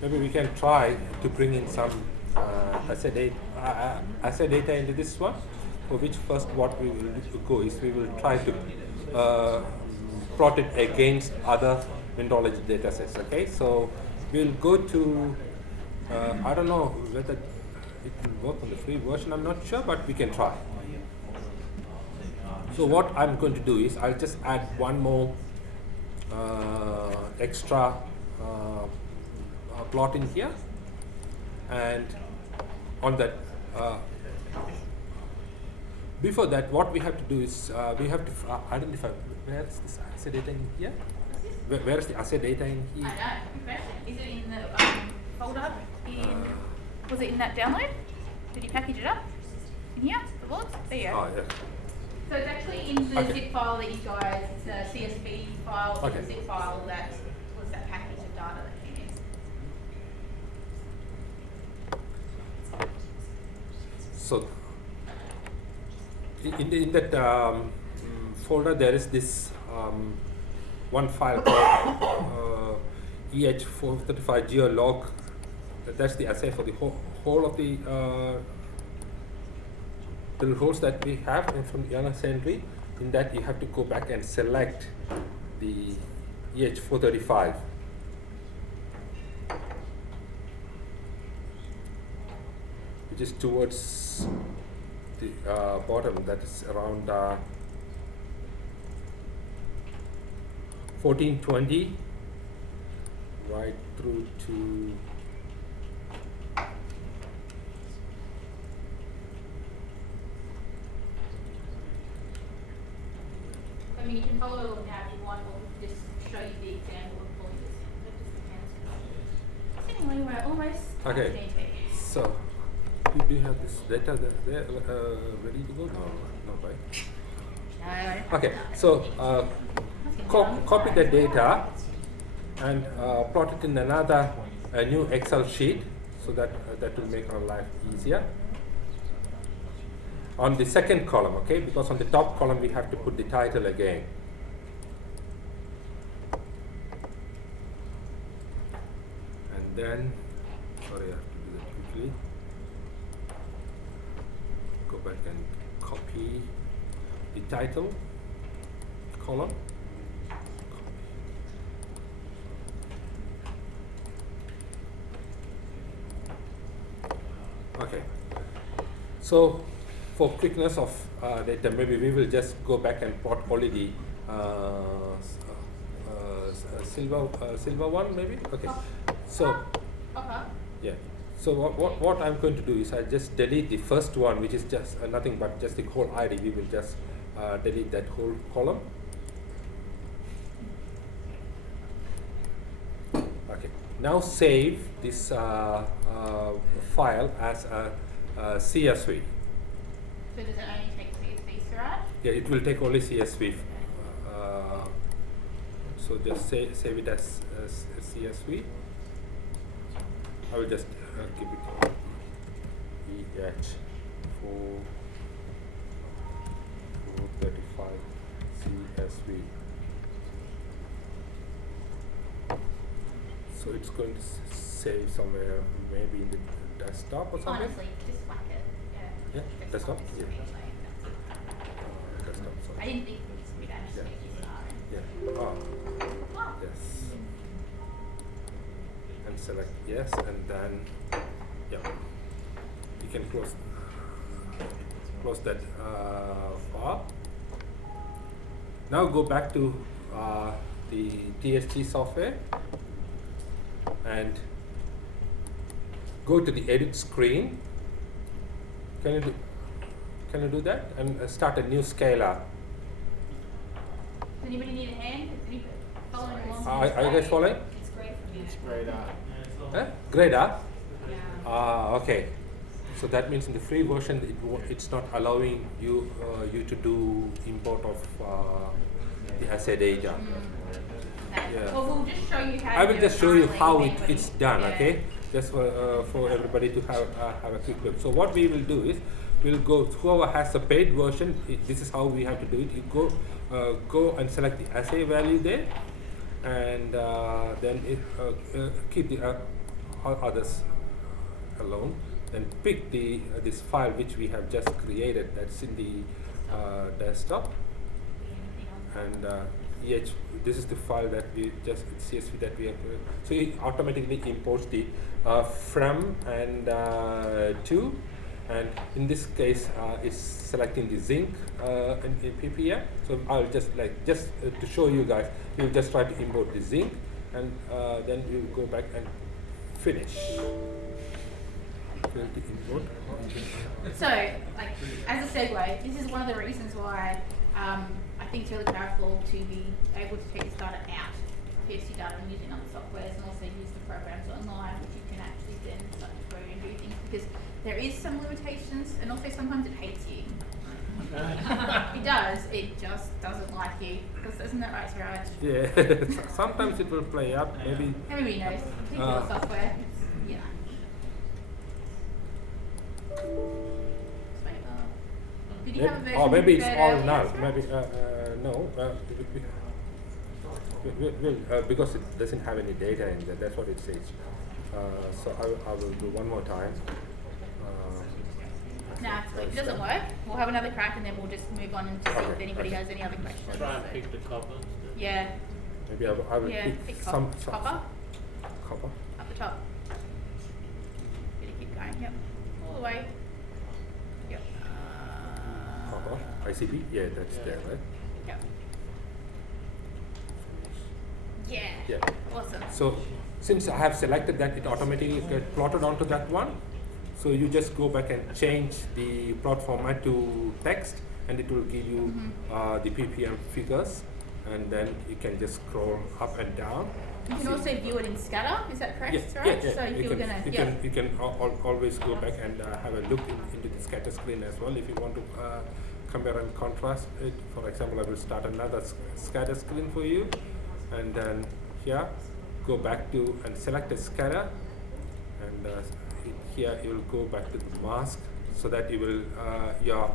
Maybe we can try to bring in some assay data into this one, for which first what we will go is we will try to plot it against other mineralogy data sets. Okay, so we'll go to, I don't know whether it will work on the free version, I'm not sure, but we can try. So what I'm going to do is I'll just add one more extra plot in here, and on that before that what we have to do is we have to identify where is this assay data in here. Where is the assay data in here? I know, good question. Is it in the folder? Was it in that download? Did you package it up? In here? The bullets? There you go. Oh, yeah. So it's actually in the zip file that you guys, it's a CSV file, it's a zip file that was that package of data that came in. So in that folder there is this one file called EH435 geolog. That's the assay for the whole of the drill holes that we have from the LS entry. In that you have to go back and select the EH435. Which is towards the bottom, that is around 1420 right through to I mean, you can follow along now if you want, or just show you the example of pulling this in. That just depends. Anyway, we're almost okay. So do you have this data there ready to go? No, right? No. Okay, so copy the data and plot it in another new Excel sheet, so that that will make our life easier. On the second column, okay, because on the top column we have to put the title again. And then, sorry, I have to do that quickly. Go back and copy the title column. Okay, so for quickness of data, maybe we will just go back and plot only the silver one, maybe. Okay, so yeah. So what I'm going to do is I'll just delete the first one, which is just nothing but just the whole ID. We will just delete that whole column. Okay. Now save this file as a CSV. So does it only take CSV, Suraj? Yeah, it will take only CSV. So just save it as CSV. I will just give it EH435 CSV. So it's going to save somewhere, maybe in the desktop or something. Honestly, just whack it. Yeah, desktop. Yeah. Desktop. I Sorry. didn't think we'd actually make this Yeah. Oh. Yes. And select yes, and then yeah, you can close. close that file. Now go back to the TSG software and go to the edit screen. Can you do that and start a new scalar? Does anybody need a hand? Is anybody following along? Are you guys following? It's great for me. It's great art. Huh? Grayed up? Yeah. Okay. So that means in the free version, it's not allowing you to do import of the assay data. Yeah. Well, we'll just show you how I to will do just it show you currently, how if anybody- it's done. yeah. Okay, just for everybody to have a quick look. So what we will do is we'll go. Whoever has a paid version, this is how we have to do it. You go and select the assay value there, and then keep the others alone. Then pick this file which we have just created. That's in the desktop, and this is the file that we just CSV that we have. So it automatically imports the from and to, and in this case it's selecting the zinc in PPM. So I'll just to show you guys, we'll just try to import the zinc, and then we'll go back and finish. Import. So, like, as a segue, this is one of the reasons why I think it's really powerful to be able to take this data out, TSG data, and use it in other softwares, and also use the programs online, which you can actually then start to go and do things, because there is some limitations, and also sometimes it hates you. It does, it just doesn't like you. Isn't that right, Suraj? Yeah, sometimes it will play up, maybe. Everybody knows, particular software, you know. Did you have a version? Or maybe it's preferred all earlier, null. Suraj? Maybe no. Because it doesn't have any data in there. That's what it says. So I will do one more time. Nah, it's if it doesn't work, we'll have another crack and then we'll just move on and see if Okay, anybody okay. has any other questions. Try and pick the copper. Yeah, Maybe I will yeah, pick pick some copper copper. up the top. Gotta keep going, yep, all the way. Yep. Copper. ICP. Yeah, that's there, right? Yep. Yeah. Yeah. Awesome. So since I have selected that, it automatically gets plotted onto that one. So you just go back and change the plot format to text, and it will give you the PPM figures, and then you can just scroll up and down. You can also view it in scatter, is that correct, Yeah, Suraj? yeah. So if You you're can, gonna, you yeah. can, you can always go back and have a look into the scatter screen as well if you want to compare and contrast it. For example, I will start another scatter screen for you, and then here go back to and select a scatter, and here you will go back to the mask, so that you will you're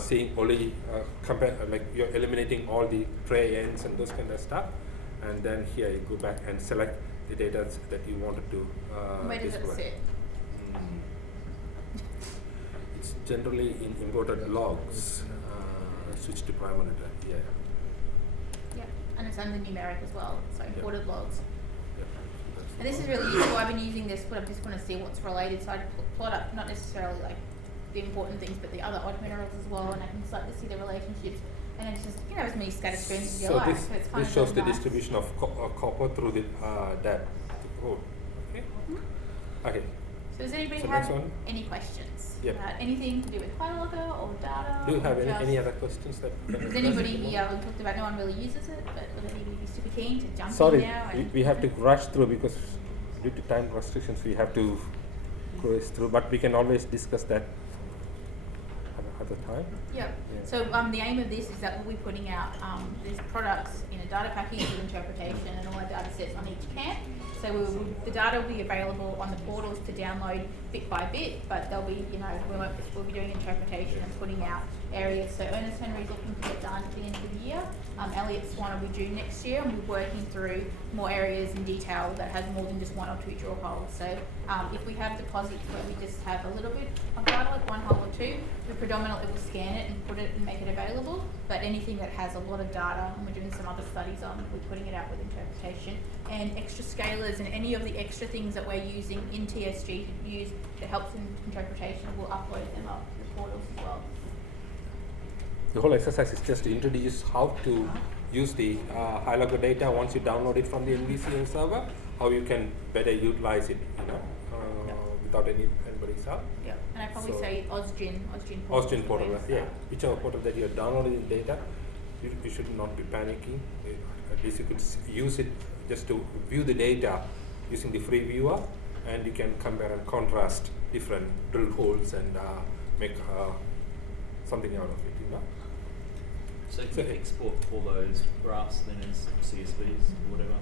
seeing only compare, like you're eliminating all the tray ends and those kind of stuff, and then here you go back and select the data that you wanted to Where does it display. sit? It's generally in imported logs. Switch to prime monitor. Yeah. Yeah, and it's under numeric as well, so imported logs. Yeah. And this is really useful. I've been using this, but I just want to see what's related. So I plot up not necessarily like the important things, but the other odd minerals as well, and I can start to see the relationships. And it's just, you know, as many scatter screens as you So like. this, So it's kind this of shows really the nice. distribution of copper through the that code. Okay. Okay. So does anybody So have next one. any questions Yep. about anything to do with HyLogger or data? Do you have or any just- other questions that? Does anybody here, we talked about no one really uses it, but would anybody be super keen to jump Sorry, in now? And we have to rush through because due to time restrictions we have to cruise through, but we can always discuss that at a time. Yeah. Yeah. So the aim of this is that we'll be putting out these products in a data package with interpretation and all our data sets on each camp. So the data will be available on the portals to download bit by bit, but they'll be, you know, we'll be doing interpretation and putting out areas. So Ernest Henry's looking to get done at the end of the year. Elliott Swan will be due next year, and we're working through more areas in detail that has more than just one or two drill holes. So if we have deposits where we just have a little bit of data, like one hole or two, we predominantly will scan it and put it and make it available. But anything that has a lot of data, and we're doing some other studies on, we're putting it out with interpretation. And extra scalars and any of the extra things that we're using in TSG to use that helps in interpretation, we'll upload them up to the portals as well. The whole exercise is just to introduce how to use the HyLogger data once you download it from the NVCL server, how you can better utilize it, without anybody's help. Yeah, and I'd probably So- say Osgin Austin Portal, yeah. Whichever portal that you're downloading data, you should not be panicking. At least you could use it just to view the data using the free viewer, and you can compare and contrast different drill holes and make something out of it, So you can export all those graphs then as CSVs, whatever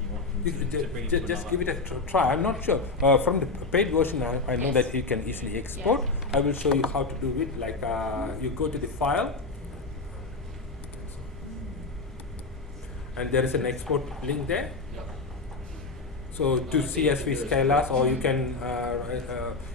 you want them to bring into Just give another. it a try. I'm not sure. From the paid version, I know Yes. that you can easily export. Yes. I will show you how to do it. Like you go to the file, and there is an export link there. So to CSV scalars, or you can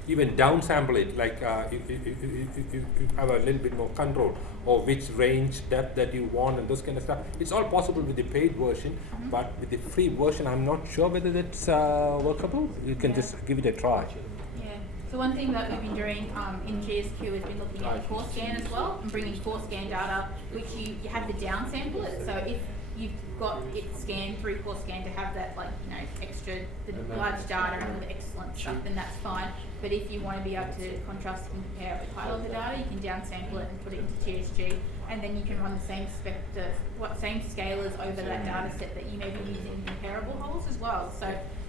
even downsample it, like you have a little bit more control, or which range depth that you want and those kind of stuff. It's all possible with the paid version, but with the free version, I'm not sure whether that's workable. You can just give it a try. Yeah. So one thing that we've been doing in GSQ has been looking at the core scan as well, and bringing core scan data, which you have to downsample it. So if you've got it scanned through core scan to have that extra the large data and all the excellent stuff, then that's fine. But if you want to be able to contrast and compare it with HyLogger data, you can downsample it and put it into TSG, and then you can run the same same scalars over that data set that you may be using in comparable holes as well. So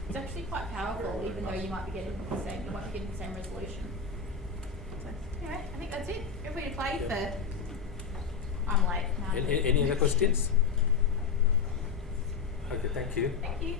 it's actually quite powerful, even though you might be getting the same resolution. So anyway, I think that's it. Feel free to play for. I'm late. No, Any other questions? Okay, thank you. Thank you.